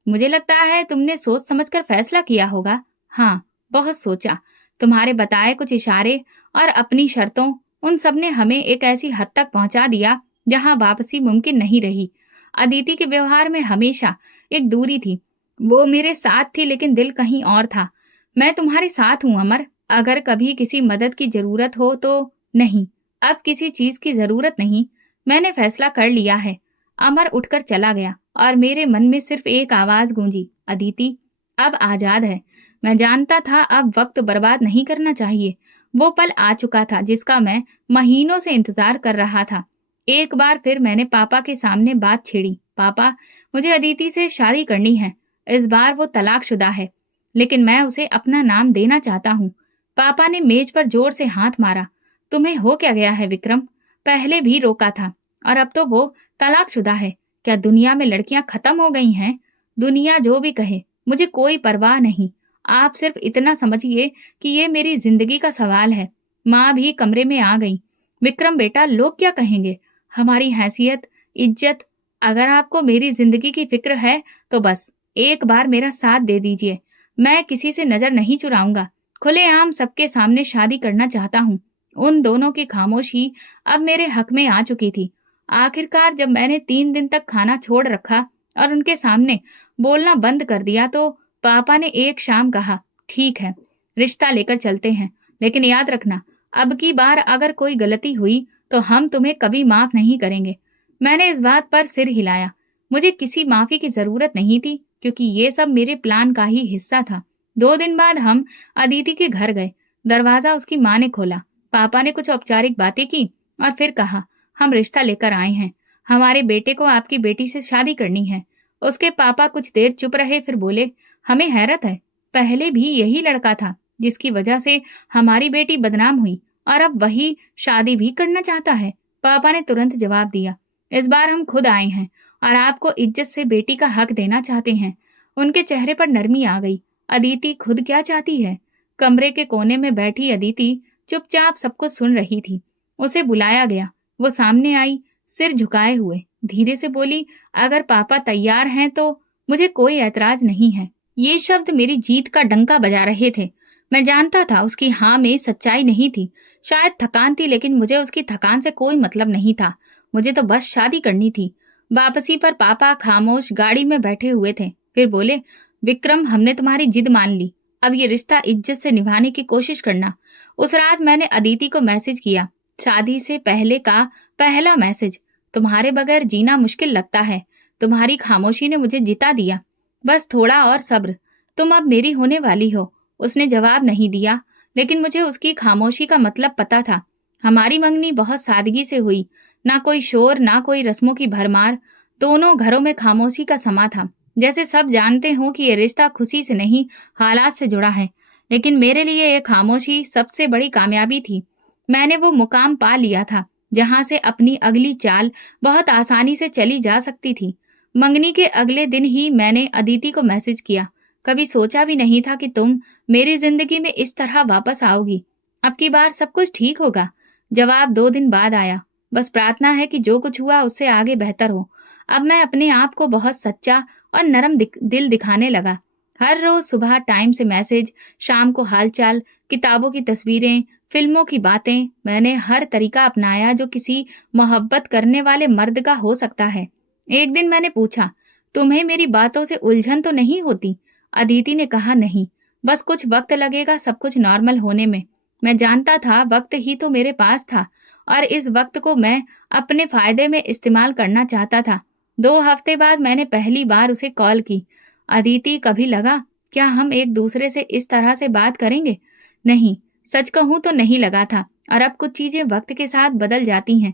मुझे लगता है तुमने सोच समझकर फैसला किया होगा। हाँ, बहुत सोचा। तुम्हारे बताए कुछ इशारे और अपनी शर्तों, उन सब ने हमें एक ऐसी हद तक पहुंचा दिया जहां वापसी मुमकिन नहीं रही। अदिति के व्यवहार में हमेशा एक दूरी थी। वो मेरे साथ थी लेकिन दिल कहीं और था। मैं तुम्हारे साथ हूं अमर, अगर कभी किसी मदद की जरूरत हो तो। नहीं, अब किसी चीज की जरूरत नहीं। मैंने फैसला कर लिया है। अमर उठकर चला गया और मेरे मन में सिर्फ एक आवाज गूंजी, अदिति अब आजाद है। मैं जानता था अब वक्त बर्बाद नहीं करना चाहिए। वो पल आ चुका था जिसका मैं महीनों से इंतजार कर रहा था। एक बार फिर मैंने पापा के सामने बात छेड़ी, पापा मुझे अदिति से शादी करनी है। इस बार वो तलाकशुदा है, लेकिन मैं उसे अपना नाम देना चाहता हूँ। पापा ने मेज पर जोर से हाथ मारा। तुम्हें हो क्या गया है विक्रम? पहले भी रोका था और अब तो वो तलाकशुदा है। क्या दुनिया में लड़कियां खत्म हो गई हैं? दुनिया जो भी कहे, मुझे कोई परवाह नहीं। आप सिर्फ इतना समझिए कि ये मेरी जिंदगी का सवाल है। माँ भी कमरे में आ गई। विक्रम बेटा, लोग क्या कहेंगे? हमारी हैसियत, इज्जत। अगर आपको मेरी जिंदगी की फिक्र है तो बस एक बार मेरा साथ दे दीजिए। मैं किसी से नजर नहीं चुराऊंगा। खुलेआम सबके सामने शादी करना चाहता हूँ। उन दोनों की खामोशी अब मेरे हक में आ चुकी थी। आखिरकार जब मैंने 3 दिन तक खाना छोड़ रखा और उनके सामने बोलना बंद कर दिया तो पापा ने एक शाम कहा, ठीक है, रिश्ता लेकर चलते हैं, लेकिन याद रखना, अब की बार अगर कोई गलती हुई तो हम तुम्हें कभी माफ नहीं करेंगे। मैंने इस बात पर सिर हिलाया। मुझे किसी माफी की जरूरत नहीं थी, क्योंकि ये सब मेरे प्लान का ही हिस्सा था। 2 दिन बाद हम अदिति के घर गए। दरवाजा उसकी माँ ने खोला। पापा ने कुछ औपचारिक बातें की और फिर कहा, हम रिश्ता लेकर आए हैं। हमारे बेटे को आपकी बेटी से शादी करनी है। उसके पापा कुछ देर चुप रहे, फिर बोले, हमें हैरत है, पहले भी यही लड़का था जिसकी वजह से हमारी बेटी बदनाम हुई और अब वही शादी भी करना चाहता है। पापा ने तुरंत जवाब दिया, इस बार हम खुद आए हैं और आपको इज्जत से बेटी का हक देना चाहते हैं। उनके चेहरे पर नरमी आ गई। अदिति खुद क्या चाहती है? कमरे के कोने में बैठी अदिति चुपचाप सब कुछ सुन रही थी। उसे बुलाया गया। वो सामने आई, सिर झुकाए हुए, धीरे से बोली, अगर पापा तैयार हैं तो मुझे कोई ऐतराज नहीं है। ये शब्द मेरी जीत का डंका बजा रहे थे। मैं जानता था उसकी हाँ में सच्चाई नहीं थी, शायद थकान थी, लेकिन मुझे उसकी थकान से कोई मतलब नहीं था। मुझे तो बस शादी करनी थी। वापसी पर पापा खामोश गाड़ी में बैठे हुए थे। फिर बोले, विक्रम, हमने तुम्हारी जिद मान ली। अब ये रिश्ता इज्जत से निभाने की कोशिश करना। उस रात मैंने अदिति को मैसेज किया, शादी से पहले का पहला मैसेज। तुम्हारे बगैर जीना मुश्किल लगता है। तुम्हारी खामोशी ने मुझे जिता दिया। बस थोड़ा और सब्र, तुम अब मेरी होने वाली हो। उसने जवाब नहीं दिया, लेकिन मुझे उसकी खामोशी का मतलब पता था। हमारी मंगनी बहुत सादगी से हुई, ना कोई शोर, ना कोई रस्मों की भरमार। दोनों घरों में खामोशी का समा था, जैसे सब जानते हो कि ये रिश्ता खुशी से नहीं, हालात से जुड़ा है। लेकिन मेरे लिए ये खामोशी सबसे बड़ी कामयाबी थी। मैंने वो मुकाम पा लिया था जहां से अपनी अगली चाल बहुत आसानी से चली जा सकती थी। मंगनी के अगले दिन ही मैंने अदिति को मैसेज किया, कभी सोचा भी नहीं था कि तुम मेरी जिंदगी में इस तरह वापस आओगी। अब की बार सब कुछ ठीक होगा। जवाब 2 दिन बाद आया, बस प्रार्थना है कि जो कुछ हुआ उससे आगे बेहतर हो। अब मैं अपने आप को बहुत सच्चा और नरम दिल दिखाने लगा। हर रोज सुबह टाइम से मैसेज, शाम को हालचाल, किताबों की तस्वीरें, फिल्मों की बातें। मैंने हर तरीका अपनाया जो किसी मोहब्बत करने वाले मर्द का हो सकता है। एक दिन मैंने पूछा, तुम्हें मेरी बातों से उलझन तो नहीं होती? अदिति ने कहा, नहीं, बस कुछ वक्त लगेगा सब कुछ नॉर्मल होने में। मैं जानता था वक्त ही तो मेरे पास था और इस वक्त को मैं अपने फायदे में इस्तेमाल करना चाहता था। 2 हफ्ते बाद मैंने पहली बार उसे कॉल की। अदिति, कभी लगा क्या हम एक दूसरे से इस तरह से बात करेंगे? नहीं, सच कहूं तो नहीं लगा था, और अब कुछ चीजें वक्त के साथ बदल जाती हैं।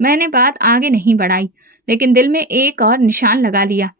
मैंने बात आगे नहीं बढ़ाई, लेकिन दिल में एक और निशान लगा लिया।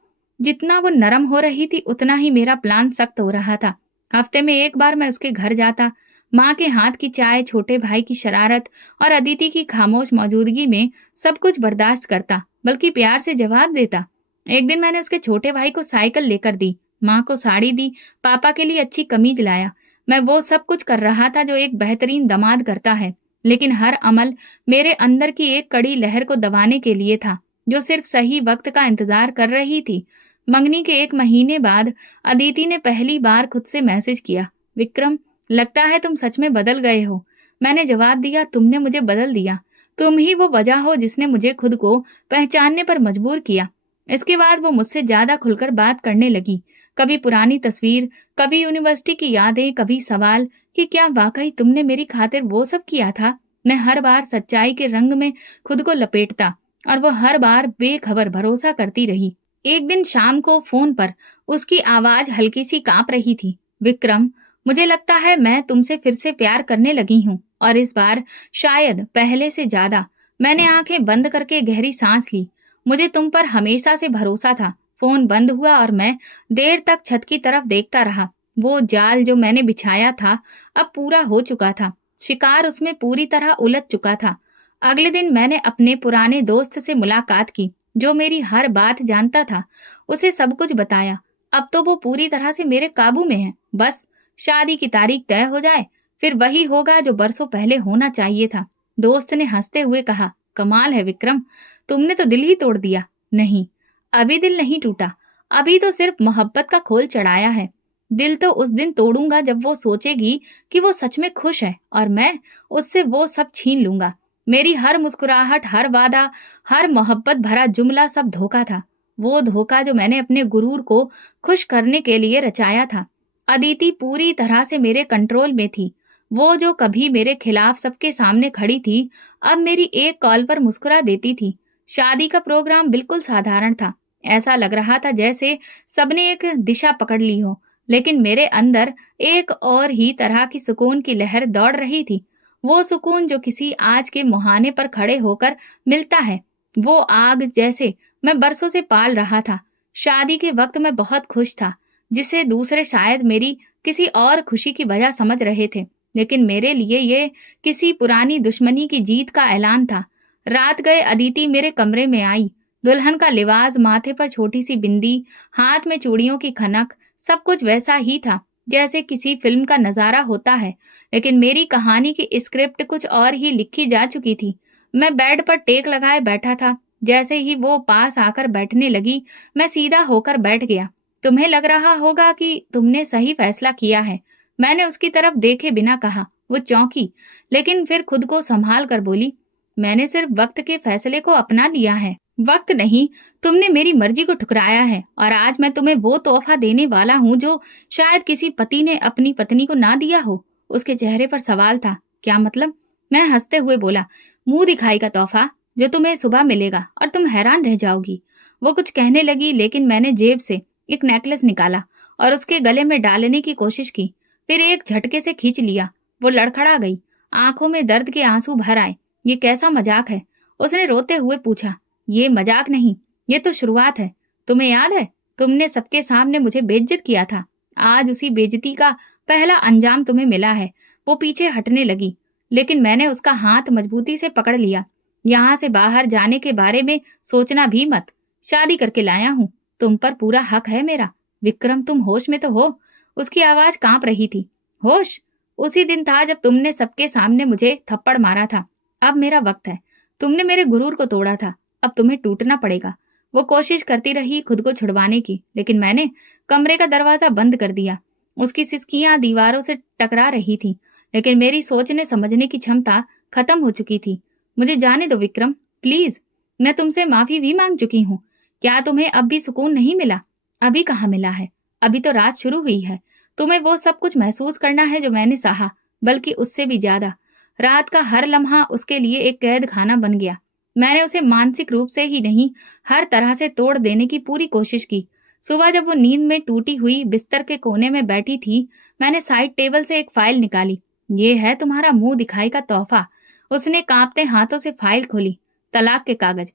जितना वो नरम हो रही थी उतना ही मेरा प्लान सख्त हो रहा था। हफ्ते में एक बार मैं उसके घर जाता, माँ के हाथ की चाय, छोटे भाई की शरारत और अदिति की खामोश मौजूदगी में सब कुछ बर्दाश्त करता, बल्कि प्यार से जवाब देता। एक दिन मैंने उसके छोटे भाई को साइकिल लेकर दी, माँ को साड़ी दी, पापा के लिए अच्छी कमीज लाया। मैं वो सब कुछ कर रहा था जो एक बेहतरीन दामाद करता है, लेकिन हर अमल मेरे अंदर की एक कड़ी लहर को दबाने के लिए था। जो सिर्फ सही वक्त का इंतजार कर रही थी। मंगनी के 1 महीने बाद अदिति ने पहली बार खुद से मैसेज किया, विक्रम, लगता है तुम सच में बदल गए हो। मैंने जवाब दिया, तुमने मुझे बदल दिया। तुम ही वो वजह हो जिसने मुझे खुद को पहचानने पर मजबूर किया। इसके बाद वो मुझसे ज्यादा खुलकर बात करने लगी। कभी पुरानी तस्वीर, कभी यूनिवर्सिटी की यादें, कभी सवाल कि क्या वाकई तुमने मेरी खातिर वो सब किया था। मैं हर बार सच्चाई के रंग में खुद को लपेटता और वो हर बार बेखबर भरोसा करती रही। एक दिन शाम को फोन पर उसकी आवाज हल्की सी कांप रही थी, विक्रम, मुझे लगता है मैं तुमसे फिर से प्यार करने लगी हूँ, और इस बार शायद पहले से ज्यादा। मैंने आंखें बंद करके गहरी सांस ली। मुझे तुम पर हमेशा से भरोसा था। फोन बंद हुआ और मैं देर तक छत की तरफ देखता रहा। वो जाल जो मैंने बिछाया था अब पूरा हो चुका था। शिकार उसमें पूरी तरह उलझ चुका था। अगले दिन मैंने अपने पुराने दोस्त से मुलाकात की, जो मेरी हर बात जानता था। उसे सब कुछ बताया। अब तो वो पूरी तरह से मेरे काबू में है। बस शादी की तारीख तय हो जाए, फिर वही होगा जो बरसों पहले होना चाहिए था। दोस्त ने हंसते हुए कहा, कमाल है विक्रम, तुमने तो दिल ही तोड़ दिया। नहीं, अभी दिल नहीं टूटा। अभी तो सिर्फ मोहब्बत का खोल चढ़ाया है। दिल तो उस दिन तोड़ूंगा जब वो सोचेगी कि वो सच में खुश है, और मैं उससे वो सब छीन लूंगा। मेरी हर मुस्कुराहट, हर वादा, हर मोहब्बत भरा जुमला सब धोखा था। वो धोखा जो मैंने अपने गुरूर को खुश करने के लिए रचाया था। अदिति पूरी तरह से मेरे कंट्रोल में थी। वो जो कभी मेरे खिलाफ सबके सामने खड़ी थी, अब मेरी एक कॉल पर मुस्कुरा देती थी। शादी का प्रोग्राम बिल्कुल साधारण था। ऐसा लग रहा था जैसे सबने एक दिशा पकड़ ली हो, लेकिन मेरे अंदर एक और ही तरह की सुकून की लहर दौड़ रही थी। वो सुकून जो किसी आज के मुहाने पर खड़े होकर मिलता है, वो आग जैसे मैं बरसों से पाल रहा था। शादी के वक्त मैं बहुत खुश था, जिसे दूसरे शायद मेरी किसी और खुशी की वजह समझ रहे थे, लेकिन मेरे लिए ये किसी पुरानी दुश्मनी की जीत का ऐलान था। रात गए अदिति मेरे कमरे में आई। दुल्हन का लिबास, माथे पर छोटी सी बिंदी, हाथ में चूड़ियों की खनक, सब कुछ वैसा ही था जैसे किसी फिल्म का नजारा होता है। लेकिन मेरी कहानी की स्क्रिप्ट कुछ और ही लिखी जा चुकी थी। मैं बेड पर टेक लगाए बैठा था। जैसे ही वो पास आकर बैठने लगी, मैं सीधा होकर बैठ गया। तुम्हें लग रहा होगा कि तुमने सही फैसला किया है, मैंने उसकी तरफ देखे बिना कहा। वो चौंकी, लेकिन फिर खुद को संभाल कर बोली, मैंने सिर्फ वक्त के फैसले को अपना लिया है, वक्त नहीं। तुमने मेरी मर्जी को ठुकराया है, और आज मैं तुम्हें वो तोहफा देने वाला हूँ जो शायद किसी पति ने अपनी पत्नी को ना दिया हो। उसके चेहरे पर सवाल था। क्या मतलब? मैं हंसते हुए बोला, मुंह दिखाई का तोहफा जो तुम्हें सुबह मिलेगा और तुम हैरान रह जाओगी। वो कुछ कहने लगी, लेकिन मैंने जेब से एक नेकलेस निकाला और उसके गले में डालने की कोशिश की, फिर एक झटके से खींच लिया। वो लड़खड़ा गई, आंखों में दर्द के आंसू भर आए। ये कैसा मजाक है? उसने रोते हुए पूछा। ये मजाक नहीं, ये तो शुरुआत है। तुम्हें याद है, तुमने सबके सामने मुझे बेइज्जत किया था। आज उसी बेइज्जती का पहला अंजाम तुम्हें मिला है। वो पीछे हटने लगी, लेकिन मैंने उसका हाथ मजबूती से पकड़ लिया। यहाँ से बाहर जाने के बारे में सोचना भी मत। शादी करके लाया हूँ, तुम पर पूरा हक है मेरा। विक्रम, तुम होश में तो हो? उसकी आवाज कांप रही थी। होश? उसी दिन था जब तुमने सबके सामने मुझे थप्पड़ मारा था। अब मेरा वक्त है। तुमने मेरे गुरूर को तोड़ा था, अब तुम्हें टूटना पड़ेगा। वो कोशिश करती रही खुद को छुड़वाने की, लेकिन मैंने कमरे का दरवाजा बंद कर दिया। उसकी सिसकियां दीवारों से टकरा रही थी, लेकिन मेरी सोचने समझने की क्षमता खत्म हो चुकी थी। मुझे जाने दो विक्रम, प्लीज। मैं तुमसे माफी भी मांग चुकी हूँ। क्या तुम्हें अब भी सुकून नहीं मिला? अभी कहाँ मिला है? अभी तो रात शुरू हुई है। तुम्हें वो सब कुछ महसूस करना है जो मैंने सहा, बल्कि उससे भी ज्यादा। रात का हर लम्हा उसके लिए एक कैद खाना बन गया। मैंने उसे मानसिक रूप से ही नहीं, हर तरह से तोड़ देने की पूरी कोशिश की। सुबह जब वो नींद में टूटी हुई बिस्तर के कोने में बैठी थी, मैंने साइड टेबल से एक फाइल निकाली। ये है तुम्हारा मुंह दिखाई का तोहफा। उसने कांपते हाथों से फाइल खोली। तलाक के कागज।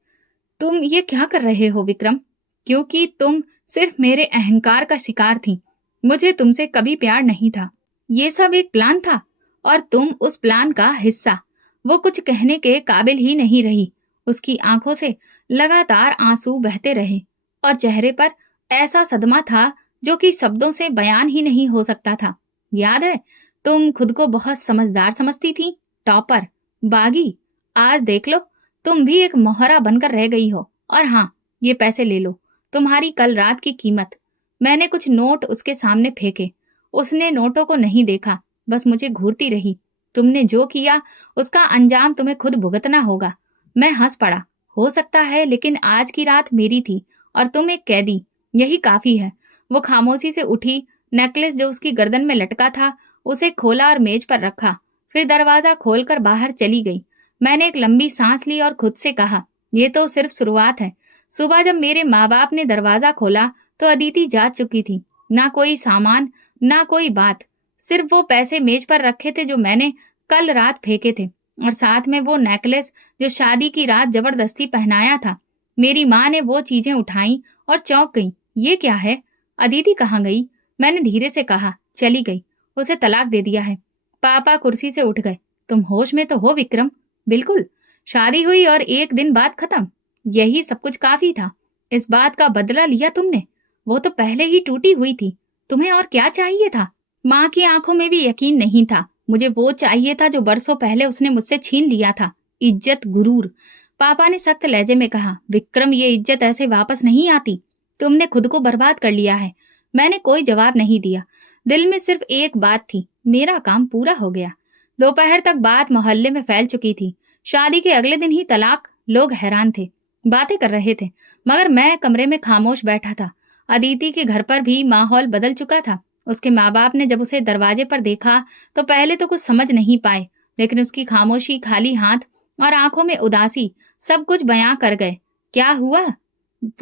तुम ये क्या कर रहे हो विक्रम? क्योंकि तुम सिर्फ मेरे अहंकार का शिकार थी। मुझे तुमसे कभी प्यार नहीं था। ये सब एक प्लान था, और तुम उस प्लान का हिस्सा। वो कुछ कहने के काबिल ही नहीं रही। उसकी आंखों से लगातार आंसू बहते रहे, और चेहरे पर ऐसा सदमा था जो कि शब्दों से बयान ही नहीं हो सकता था। याद है, तुम खुद को बहुत समझदार समझती थी, टॉपर, बागी। आज देख लो, तुम भी एक मोहरा बनकर रह गई हो। और हाँ, ये पैसे ले लो, तुम्हारी कल रात की कीमत। मैंने कुछ नोट उसके सामने फेंके। उसने नोटों को नहीं देखा, बस मुझे घूरती रही। तुमने जो किया उसका अंजाम तुम्हें खुद भुगतना होगा। मैं हंस पड़ा। हो सकता है, लेकिन आज की रात मेरी थी और तुम एक कैदी, यही काफी है। वो खामोशी से उठी, नेकलेस जो उसकी गर्दन में लटका था उसे खोला और मेज पर रखा, फिर दरवाजा खोलकर बाहर चली गई। मैंने एक लंबी सांस ली और खुद से कहा, ये तो सिर्फ शुरुआत है। सुबह जब मेरे माँ बाप ने दरवाजा खोला तो अदिति जा चुकी थी। ना कोई सामान, ना कोई बात, सिर्फ वो पैसे मेज पर रखे थे जो मैंने कल रात फेंके थे, और साथ में वो नेकलेस जो शादी की रात जबरदस्ती पहनाया था। मेरी माँ ने वो चीजें उठाई और चौंक गई। ये क्या है? अदिति कहाँ गई? मैंने धीरे से कहा। चली गई, उसे तलाक दे दिया है। पापा कुर्सी से उठ गए। तुम होश में तो हो विक्रम? बिल्कुल। शादी हुई और एक दिन बाद खत्म, यही सब कुछ काफी था। इस बात का बदला लिया तुमने। वो तो पहले ही टूटी हुई थी, तुम्हें और क्या चाहिए था? माँ की आंखों में भी यकीन नहीं था। मुझे वो चाहिए था जो बरसों पहले उसने मुझसे छीन लिया था, इज्जत, गुरूर। पापा ने सख्त लहजे में कहा, विक्रम, ये इज्जत ऐसे वापस नहीं आती। तुमने खुद को बर्बाद कर लिया है। मैंने कोई जवाब नहीं दिया। दिल में सिर्फ एक बात थी, मेरा काम पूरा हो गया। दोपहर तक बात मोहल्ले में फैल चुकी थी। शादी के अगले दिन ही तलाक। लोग हैरान थे, बातें कर रहे थे, मगर मैं कमरे में खामोश बैठा था। अदिति के घर पर भी माहौल बदल चुका था। उसके माँ बाप ने जब उसे दरवाजे पर देखा तो पहले तो कुछ समझ नहीं पाए, लेकिन उसकी खामोशी, खाली हाथ और आंखों में उदासी सब कुछ बयां कर गए। क्या हुआ?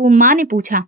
माँ ने पूछा।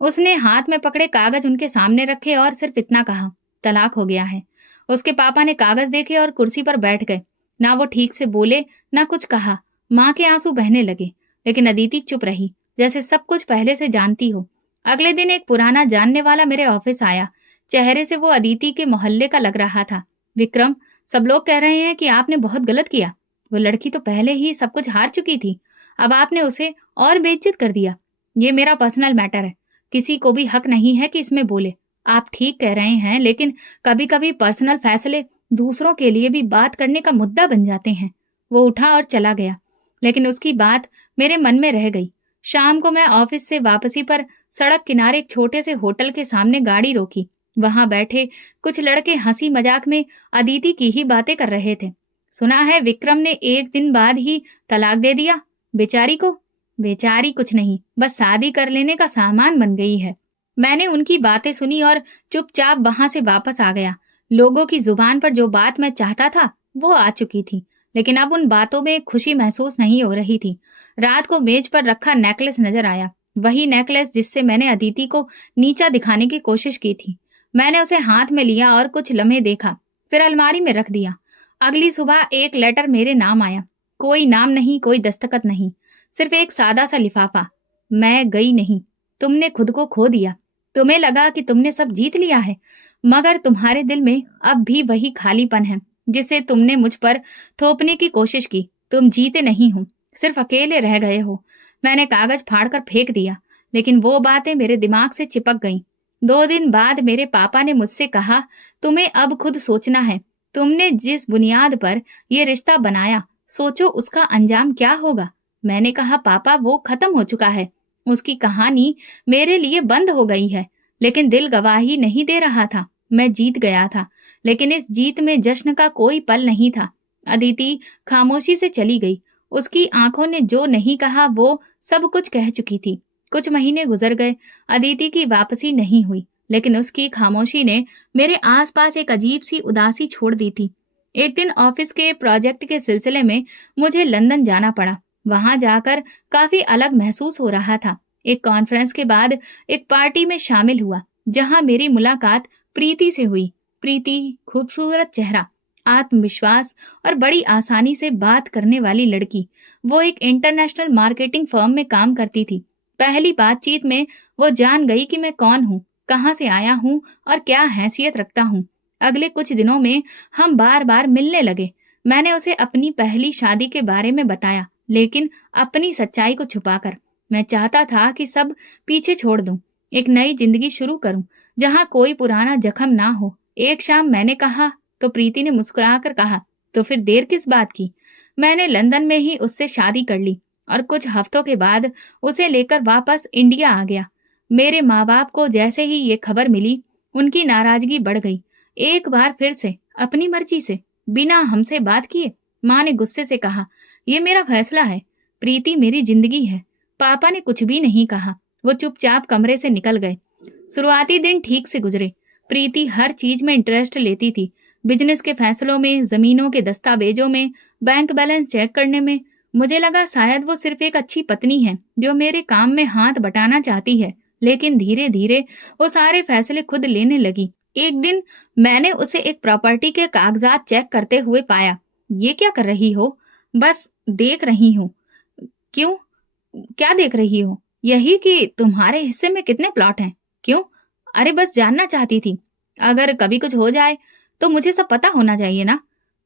उसने हाथ में पकड़े कागज उनके सामने रखे और सिर्फ इतना कहा, तलाक हो गया है। उसके पापा ने कागज देखे और कुर्सी पर बैठ गए। ना वो ठीक से बोले, ना कुछ कहा। माँ के आंसू बहने लगे, लेकिन अदिति चुप रही, जैसे सब कुछ पहले से जानती हो। अगले दिन एक पुराना जानने वाला मेरे ऑफिस आया। चेहरे से वो अदिति के मोहल्ले का लग रहा था। विक्रम, सब लोग कह रहे हैं कि आपने बहुत गलत किया। वो लड़की तो पहले ही सब कुछ हार चुकी थी, अब आपने उसे और बेइज्जत कर दिया। ये मेरा पर्सनल मैटर है, किसी को भी हक नहीं है कि इसमें बोले। आप ठीक कह रहे हैं, लेकिन कभी कभी पर्सनल फैसले दूसरों के लिए भी बात करने का मुद्दा बन जाते हैं। वो उठा और चला गया, लेकिन उसकी बात मेरे मन में रह गई। शाम को मैं ऑफिस से वापसी पर सड़क किनारे एक छोटे से होटल के सामने गाड़ी रोकी। वहां बैठे कुछ लड़के हंसी मजाक में अदिति की ही बातें कर रहे थे। सुना है विक्रम ने एक दिन बाद ही तलाक दे दिया बेचारी को। बेचारी कुछ नहीं, बस शादी कर लेने का सामान बन गई है। मैंने उनकी बातें सुनी और चुपचाप वहां से वापस आ गया। लोगों की जुबान पर जो बात मैं चाहता था वो आ चुकी थी, लेकिन अब उन बातों में खुशी महसूस नहीं हो रही थी। रात को मेज पर रखा नेकलेस नजर आया, वही नेकलेस जिससे मैंने अदिति को नीचा दिखाने की कोशिश की थी। मैंने उसे हाथ में लिया और कुछ लम्हे देखा, फिर अलमारी में रख दिया। अगली सुबह एक लेटर मेरे नाम आया। कोई नाम नहीं, कोई दस्तखत नहीं, सिर्फ एक सादा सा लिफाफा। मैं गई नहीं, तुमने खुद को खो दिया। तुम्हें लगा कि तुमने सब जीत लिया है, मगर तुम्हारे दिल में अब भी वही खालीपन है जिसे तुमने मुझ पर थोपने की कोशिश की। तुम जीते नहीं हो, सिर्फ अकेले रह गए हो। मैंने कागज फाड़कर फेंक दिया, लेकिन वो बातें मेरे दिमाग से चिपक गईं। 2 दिन बाद मेरे पापा ने मुझसे कहा, तुम्हें अब खुद सोचना है। तुमने जिस बुनियाद पर यह रिश्ता बनाया, सोचो उसका अंजाम क्या होगा। मैंने कहा, पापा, वो खत्म हो चुका है, उसकी कहानी मेरे लिए बंद हो गई है। लेकिन दिल गवाही नहीं दे रहा था। मैं जीत गया था, लेकिन इस जीत में जश्न का कोई पल नहीं था। अदिति खामोशी से चली गई। उसकी आंखों ने जो नहीं कहा वो सब कुछ कह चुकी थी। कुछ महीने गुजर गए, अदिति की वापसी नहीं हुई, लेकिन उसकी खामोशी ने मेरे आसपास एक अजीब सी उदासी छोड़ दी थी। एक दिन ऑफिस के प्रोजेक्ट के सिलसिले में मुझे लंदन जाना पड़ा। वहां जाकर काफी अलग महसूस हो रहा था। एक कॉन्फ्रेंस के बाद एक पार्टी में शामिल हुआ, जहां मेरी मुलाकात प्रीति से हुई। प्रीति, खूबसूरत चेहरा, आत्मविश्वास और बड़ी आसानी से बात करने वाली लड़की। वो एक इंटरनेशनल मार्केटिंग फर्म में काम करती थी। पहली बातचीत में वो जान गई कि मैं कौन हूँ, कहाँ से आया हूँ और क्या हैसियत रखता हूँ। अगले कुछ दिनों में हम बार बार मिलने लगे। मैंने उसे अपनी पहली शादी के बारे में बताया, लेकिन अपनी सच्चाई को छुपाकर। मैं चाहता था कि सब पीछे छोड़ दूं, एक नई जिंदगी शुरू करूं, जहां कोई पुराना जख्म ना हो। एक शाम मैंने कहा तो प्रीति ने मुस्कुराकर कहा, तो फिर देर किस बात की? मैंने लंदन में ही उससे शादी कर ली और कुछ हफ्तों के बाद उसे लेकर वापस इंडिया आ गया। मेरे माँ बाप को जैसे ही ये खबर मिली, उनकी नाराजगी बढ़ गई। एक बार फिर से अपनी मर्जी से, बिना हमसे बात किए, माँ ने गुस्से से कहा, ये मेरा फैसला है, प्रीति मेरी जिंदगी है। पापा ने कुछ भी नहीं कहा, वो चुपचाप कमरे से निकल गए। शुरुआती दिन ठीक से गुजरे। प्रीति हर चीज में इंटरेस्ट लेती थी, बिजनेस के फैसलों में, जमीनों के दस्तावेजों में, बैंक बैलेंस चेक करने में। मुझे लगा शायद वो सिर्फ एक अच्छी पत्नी है जो मेरे काम में हाथ बटाना चाहती है, लेकिन धीरे धीरे वो सारे फैसले खुद लेने लगी। एक दिन मैंने उसे एक प्रॉपर्टी के कागजात चेक करते हुए पाया। ये क्या कर रही हो? बस देख रही हूँ। क्यों? क्या देख रही हो? यही कि तुम्हारे हिस्से में कितने प्लॉट हैं। क्यों? अरे बस जानना चाहती थी। अगर कभी कुछ हो जाए तो मुझे सब पता होना चाहिए ना।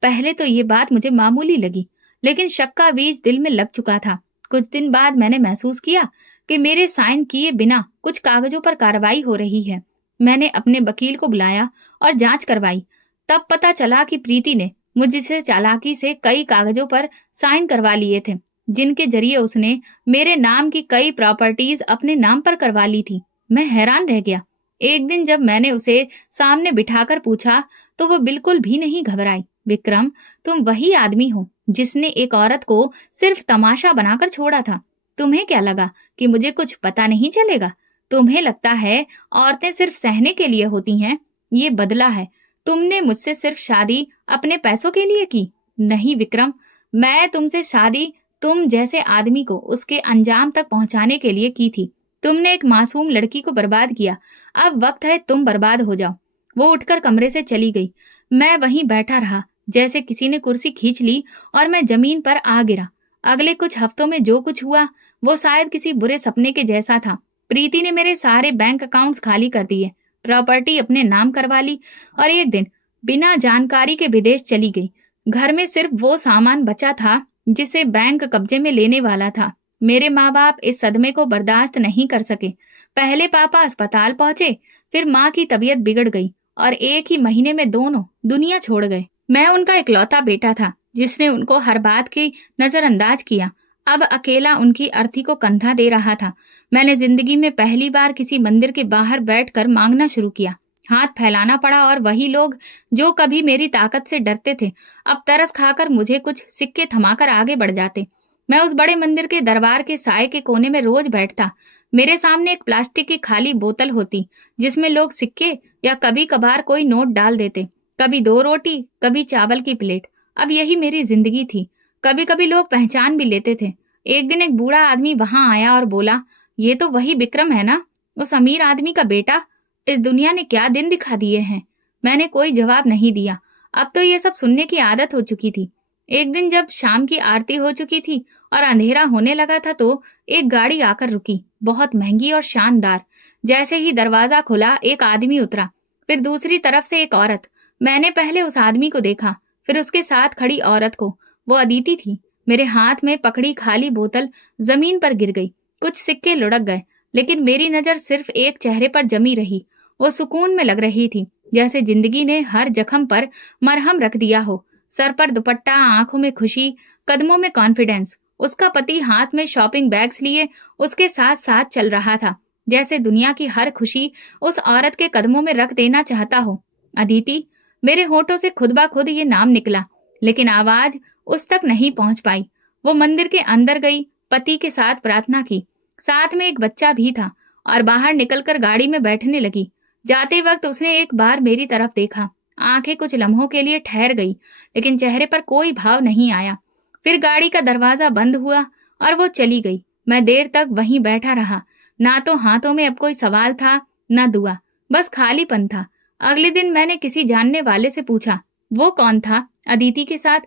पहले तो ये बात मुझे मामूली लगी, लेकिन शक का बीज दिल में लग चुका था। कुछ दिन बाद मैंने महसूस किया कि मेरे साइन किए बिना कुछ कागजों पर कार्रवाई हो रही है। मैंने अपने वकील को बुलाया और जांच करवाई। तब पता चला कि प्रीति ने मुझसे चालाकी से कई कागजों पर साइन करवा लिए थे, जिनके जरिए उसने मेरे नाम की कई प्रॉपर्टीज अपने नाम पर करवा ली थी। मैं हैरान रह गया। एक दिन जब मैंने उसे सामने बिठाकर पूछा तो वो बिल्कुल भी नहीं घबराई। विक्रम, तुम वही आदमी हो जिसने एक औरत को सिर्फ तमाशा बनाकर छोड़ा था। तुम्हें क्या लगा कि मुझे कुछ पता नहीं चलेगा? तुम्हें लगता है औरतें सिर्फ सहने के लिए होती हैं? ये बदला है। तुमने मुझसे सिर्फ शादी अपने पैसों के लिए की। नहीं विक्रम, मैं तुमसे शादी तुम जैसे आदमी को उसके अंजाम तक पहुंचाने के लिए की थी। तुमने एक मासूम लड़की को बर्बाद किया। अब वक्त है तुम बर्बाद हो जाओ। वो उठकर कमरे से चली गई। मैं वहीं बैठा रहा, जैसे किसी ने कुर्सी खींच ली और मैं जमीन पर आ गिरा। अगले कुछ हफ्तों में जो कुछ हुआ वो शायद किसी बुरे सपने के जैसा था। प्रीति ने मेरे सारे बैंक अकाउंट्स खाली कर दिए, प्रॉपर्टी अपने नाम करवा ली और एक दिन बिना जानकारी के विदेश चली गई। घर में सिर्फ वो सामान बचा था जिसे बैंक कब्जे में लेने वाला था। मेरे माँ बाप इस सदमे को बर्दाश्त नहीं कर सके। पहले पापा अस्पताल पहुंचे, फिर माँ की तबीयत बिगड़ गई और एक ही महीने में दोनों दुनिया छोड़ गए। मैं उनका इकलौता बेटा था जिसने उनको हर बात की नजरअंदाज किया। अब अकेला उनकी अर्थी को कंधा दे रहा था। मैंने जिंदगी में पहली बार किसी मंदिर के बाहर बैठकर मांगना शुरू किया। हाथ फैलाना पड़ा और वही लोग जो कभी मेरी ताकत से डरते थे, अब तरस खाकर मुझे कुछ सिक्के थमाकर आगे बढ़ जाते। मैं उस बड़े मंदिर के दरबार के साए के कोने में रोज बैठता। मेरे सामने एक प्लास्टिक की खाली बोतल होती जिसमें लोग सिक्के या कभी कभार कोई नोट डाल देते। कभी 2 रोटी, कभी चावल की प्लेट। अब यही मेरी जिंदगी थी। कभी कभी लोग पहचान भी लेते थे। एक दिन एक बूढ़ा आदमी वहां आया और बोला, ये तो वही विक्रम है ना, उस अमीर आदमी का बेटा। इस दुनिया ने क्या दिन दिखा दिए हैं। मैंने कोई जवाब नहीं दिया। अब तो ये सब सुनने की आदत हो चुकी थी। एक दिन जब शाम की आरती हो चुकी थी और अंधेरा होने लगा था तो एक गाड़ी आकर रुकी, बहुत महंगी और शानदार। जैसे ही दरवाजा खुला एक आदमी उतरा, फिर दूसरी तरफ से एक औरत। मैंने पहले उस आदमी को देखा, फिर उसके साथ खड़ी औरत को। वो अदिति थी। मेरे हाथ में पकड़ी खाली बोतल जमीन पर गिर गई। कुछ सिक्के लुढ़क गए, लेकिन मेरी नजर सिर्फ एक चेहरे पर जमी रही। वो सुकून में लग रही थी, जैसे जिंदगी ने हर जख्म पर मरहम रख दिया हो। सर पर दुपट्टा, आंखों में खुशी, कदमों में कॉन्फिडेंस। उसका पति हाथ में शॉपिंग बैग्स लिए उसके साथ साथ चल रहा था, जैसे दुनिया की हर खुशी उस औरत के कदमों में रख देना चाहता हो। अदिति। मेरे होठों से खुद ब खुद ये नाम निकला, लेकिन आवाज उस तक नहीं पहुंच पाई। वो मंदिर के अंदर गई, पति के साथ प्रार्थना की, साथ में एक बच्चा भी था, और बाहर निकलकर गाड़ी में बैठने लगी। जाते वक्त उसने एक बार मेरी तरफ देखा। आंखें कुछ लम्हों के लिए ठहर गई, लेकिन चेहरे पर कोई भाव नहीं आया। फिर गाड़ी का दरवाजा बंद हुआ और वो चली गई। मैं देर तक वहीं बैठा रहा। ना तो हाथों में अब कोई सवाल था, ना दुआ, बस खालीपन था। अगले दिन मैंने किसी जानने वाले से पूछा, वो कौन था अदिति के साथ?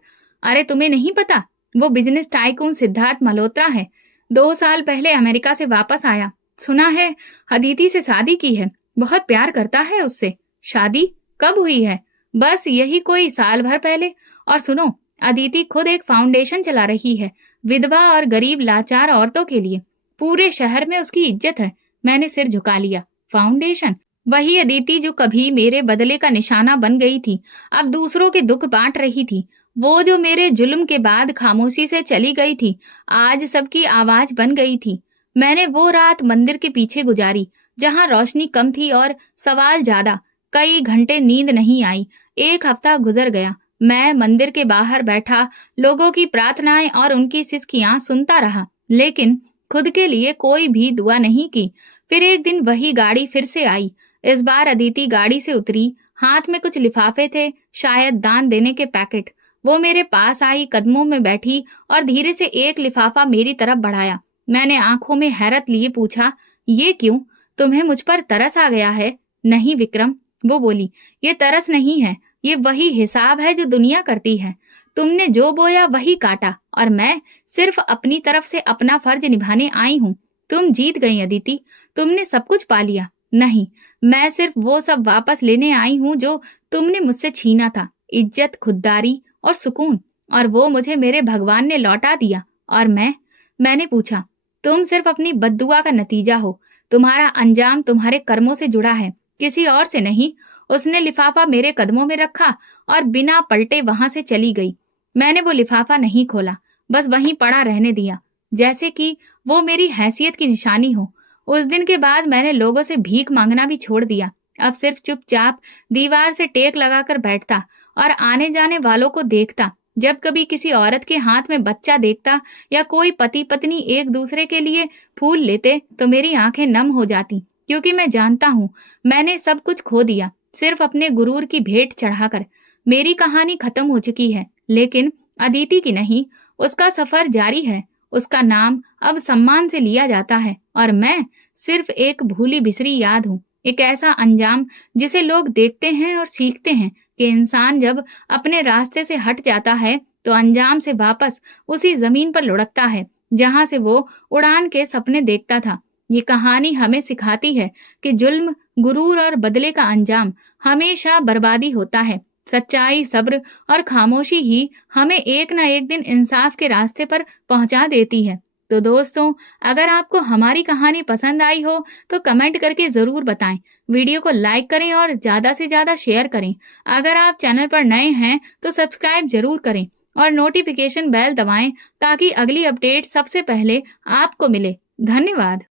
अरे तुम्हें नहीं पता, वो बिजनेस टाइकून सिद्धार्थ मल्होत्रा है। 2 साल पहले अमेरिका से वापस आया। सुना है अदिति से शादी की है, बहुत प्यार करता है उससे। शादी कब हुई है? बस यही कोई साल भर पहले। और सुनो, अदिति खुद एक फाउंडेशन चला रही है, विधवा और गरीब लाचार औरतों के लिए। पूरे शहर में उसकी इज्जत है। मैंने सिर झुका लिया। फाउंडेशन? वही अदिति जो कभी मेरे बदले का निशाना बन गई थी, अब दूसरों के दुख बांट रही थी। वो जो मेरे जुल्म के बाद खामोशी से चली गई थी, आज सबकी आवाज बन गई थी। मैंने वो रात मंदिर के पीछे गुजारी, जहाँ रोशनी कम थी और सवाल ज्यादा। कई घंटे नींद नहीं आई। एक हफ्ता गुजर गया। मैं मंदिर के बाहर बैठा लोगों की प्रार्थनाएं और उनकी सिसकियां सुनता रहा, लेकिन खुद के लिए कोई भी दुआ नहीं की। फिर एक दिन वही गाड़ी फिर से आई। इस बार अदिति गाड़ी से उतरी। हाथ में कुछ लिफाफे थे, शायद दान देने के पैकेट। वो मेरे पास आई, कदमों में बैठी और धीरे से एक लिफाफा मेरी तरफ बढ़ाया। मैंने आंखों में हैरत लिए पूछा, ये क्यों? तुम्हें मुझ पर तरस आ गया है? नहीं विक्रम, वो बोली, ये तरस नहीं है, ये वही हिसाब है जो दुनिया करती है। तुमने जो बोया वही काटा और मैं सिर्फ अपनी तरफ से अपना फर्ज निभाने आई हूँ। तुम जीत गई अदिति, तुमने सब कुछ पा लिया। नहीं, मैं सिर्फ वो सब वापस लेने आई हूँ जो तुमने मुझसे छीना था, इज्जत, खुददारी और सुकून। और वो मुझे मेरे भगवान ने लौटा दिया। और मैंने पूछा, तुम सिर्फ अपनी बद्दुआ का नतीजा हो। तुम्हारा अंजाम तुम्हारे कर्मों से जुड़ा है, किसी और से नहीं। उसने लिफाफा मेरे कदमों में रखा और बिना पलटे वहां से चली गई। मैंने वो लिफाफा नहीं खोला, बस वहीं पड़ा रहने दिया, जैसे कि वो मेरी हैसियत की निशानी हो। उस दिन के बाद मैंने लोगों से भीख मांगना भी छोड़ दिया। अब सिर्फ चुपचाप दीवार से टेक लगाकर बैठता और आने जाने वालों को देखता। जब कभी किसी औरत के हाथ में बच्चा देखता या कोई पति पत्नी एक दूसरे के लिए फूल लेते तो मेरी आंखें नम हो जाती, क्योंकि मैं जानता हूँ मैंने सब कुछ खो दिया, सिर्फ अपने गुरूर की भेंट चढ़ाकर। मेरी कहानी खत्म हो चुकी है, लेकिन अदिति की नहीं। उसका सफर जारी है। उसका नाम अब सम्मान से लिया जाता है और मैं सिर्फ एक भूली बिसरी याद हूँ, एक ऐसा अंजाम जिसे लोग देखते हैं और सीखते हैं कि इंसान जब अपने रास्ते से हट जाता है तो अंजाम से वापस उसी जमीन पर लुढ़कता है जहां से वो उड़ान के सपने देखता था। ये कहानी हमें सिखाती है कि जुल्म, गुरूर और बदले का अंजाम हमेशा बर्बादी होता है। सच्चाई, सब्र और खामोशी ही हमें एक ना एक दिन इंसाफ के रास्ते पर पहुंचा देती है। तो दोस्तों, अगर आपको हमारी कहानी पसंद आई हो तो कमेंट करके ज़रूर बताएं। वीडियो को लाइक करें और ज़्यादा से ज़्यादा शेयर करें। अगर आप चैनल पर नए हैं तो सब्सक्राइब जरूर करें और नोटिफिकेशन बेल दबाएं ताकि अगली अपडेट सबसे पहले आपको मिले। धन्यवाद।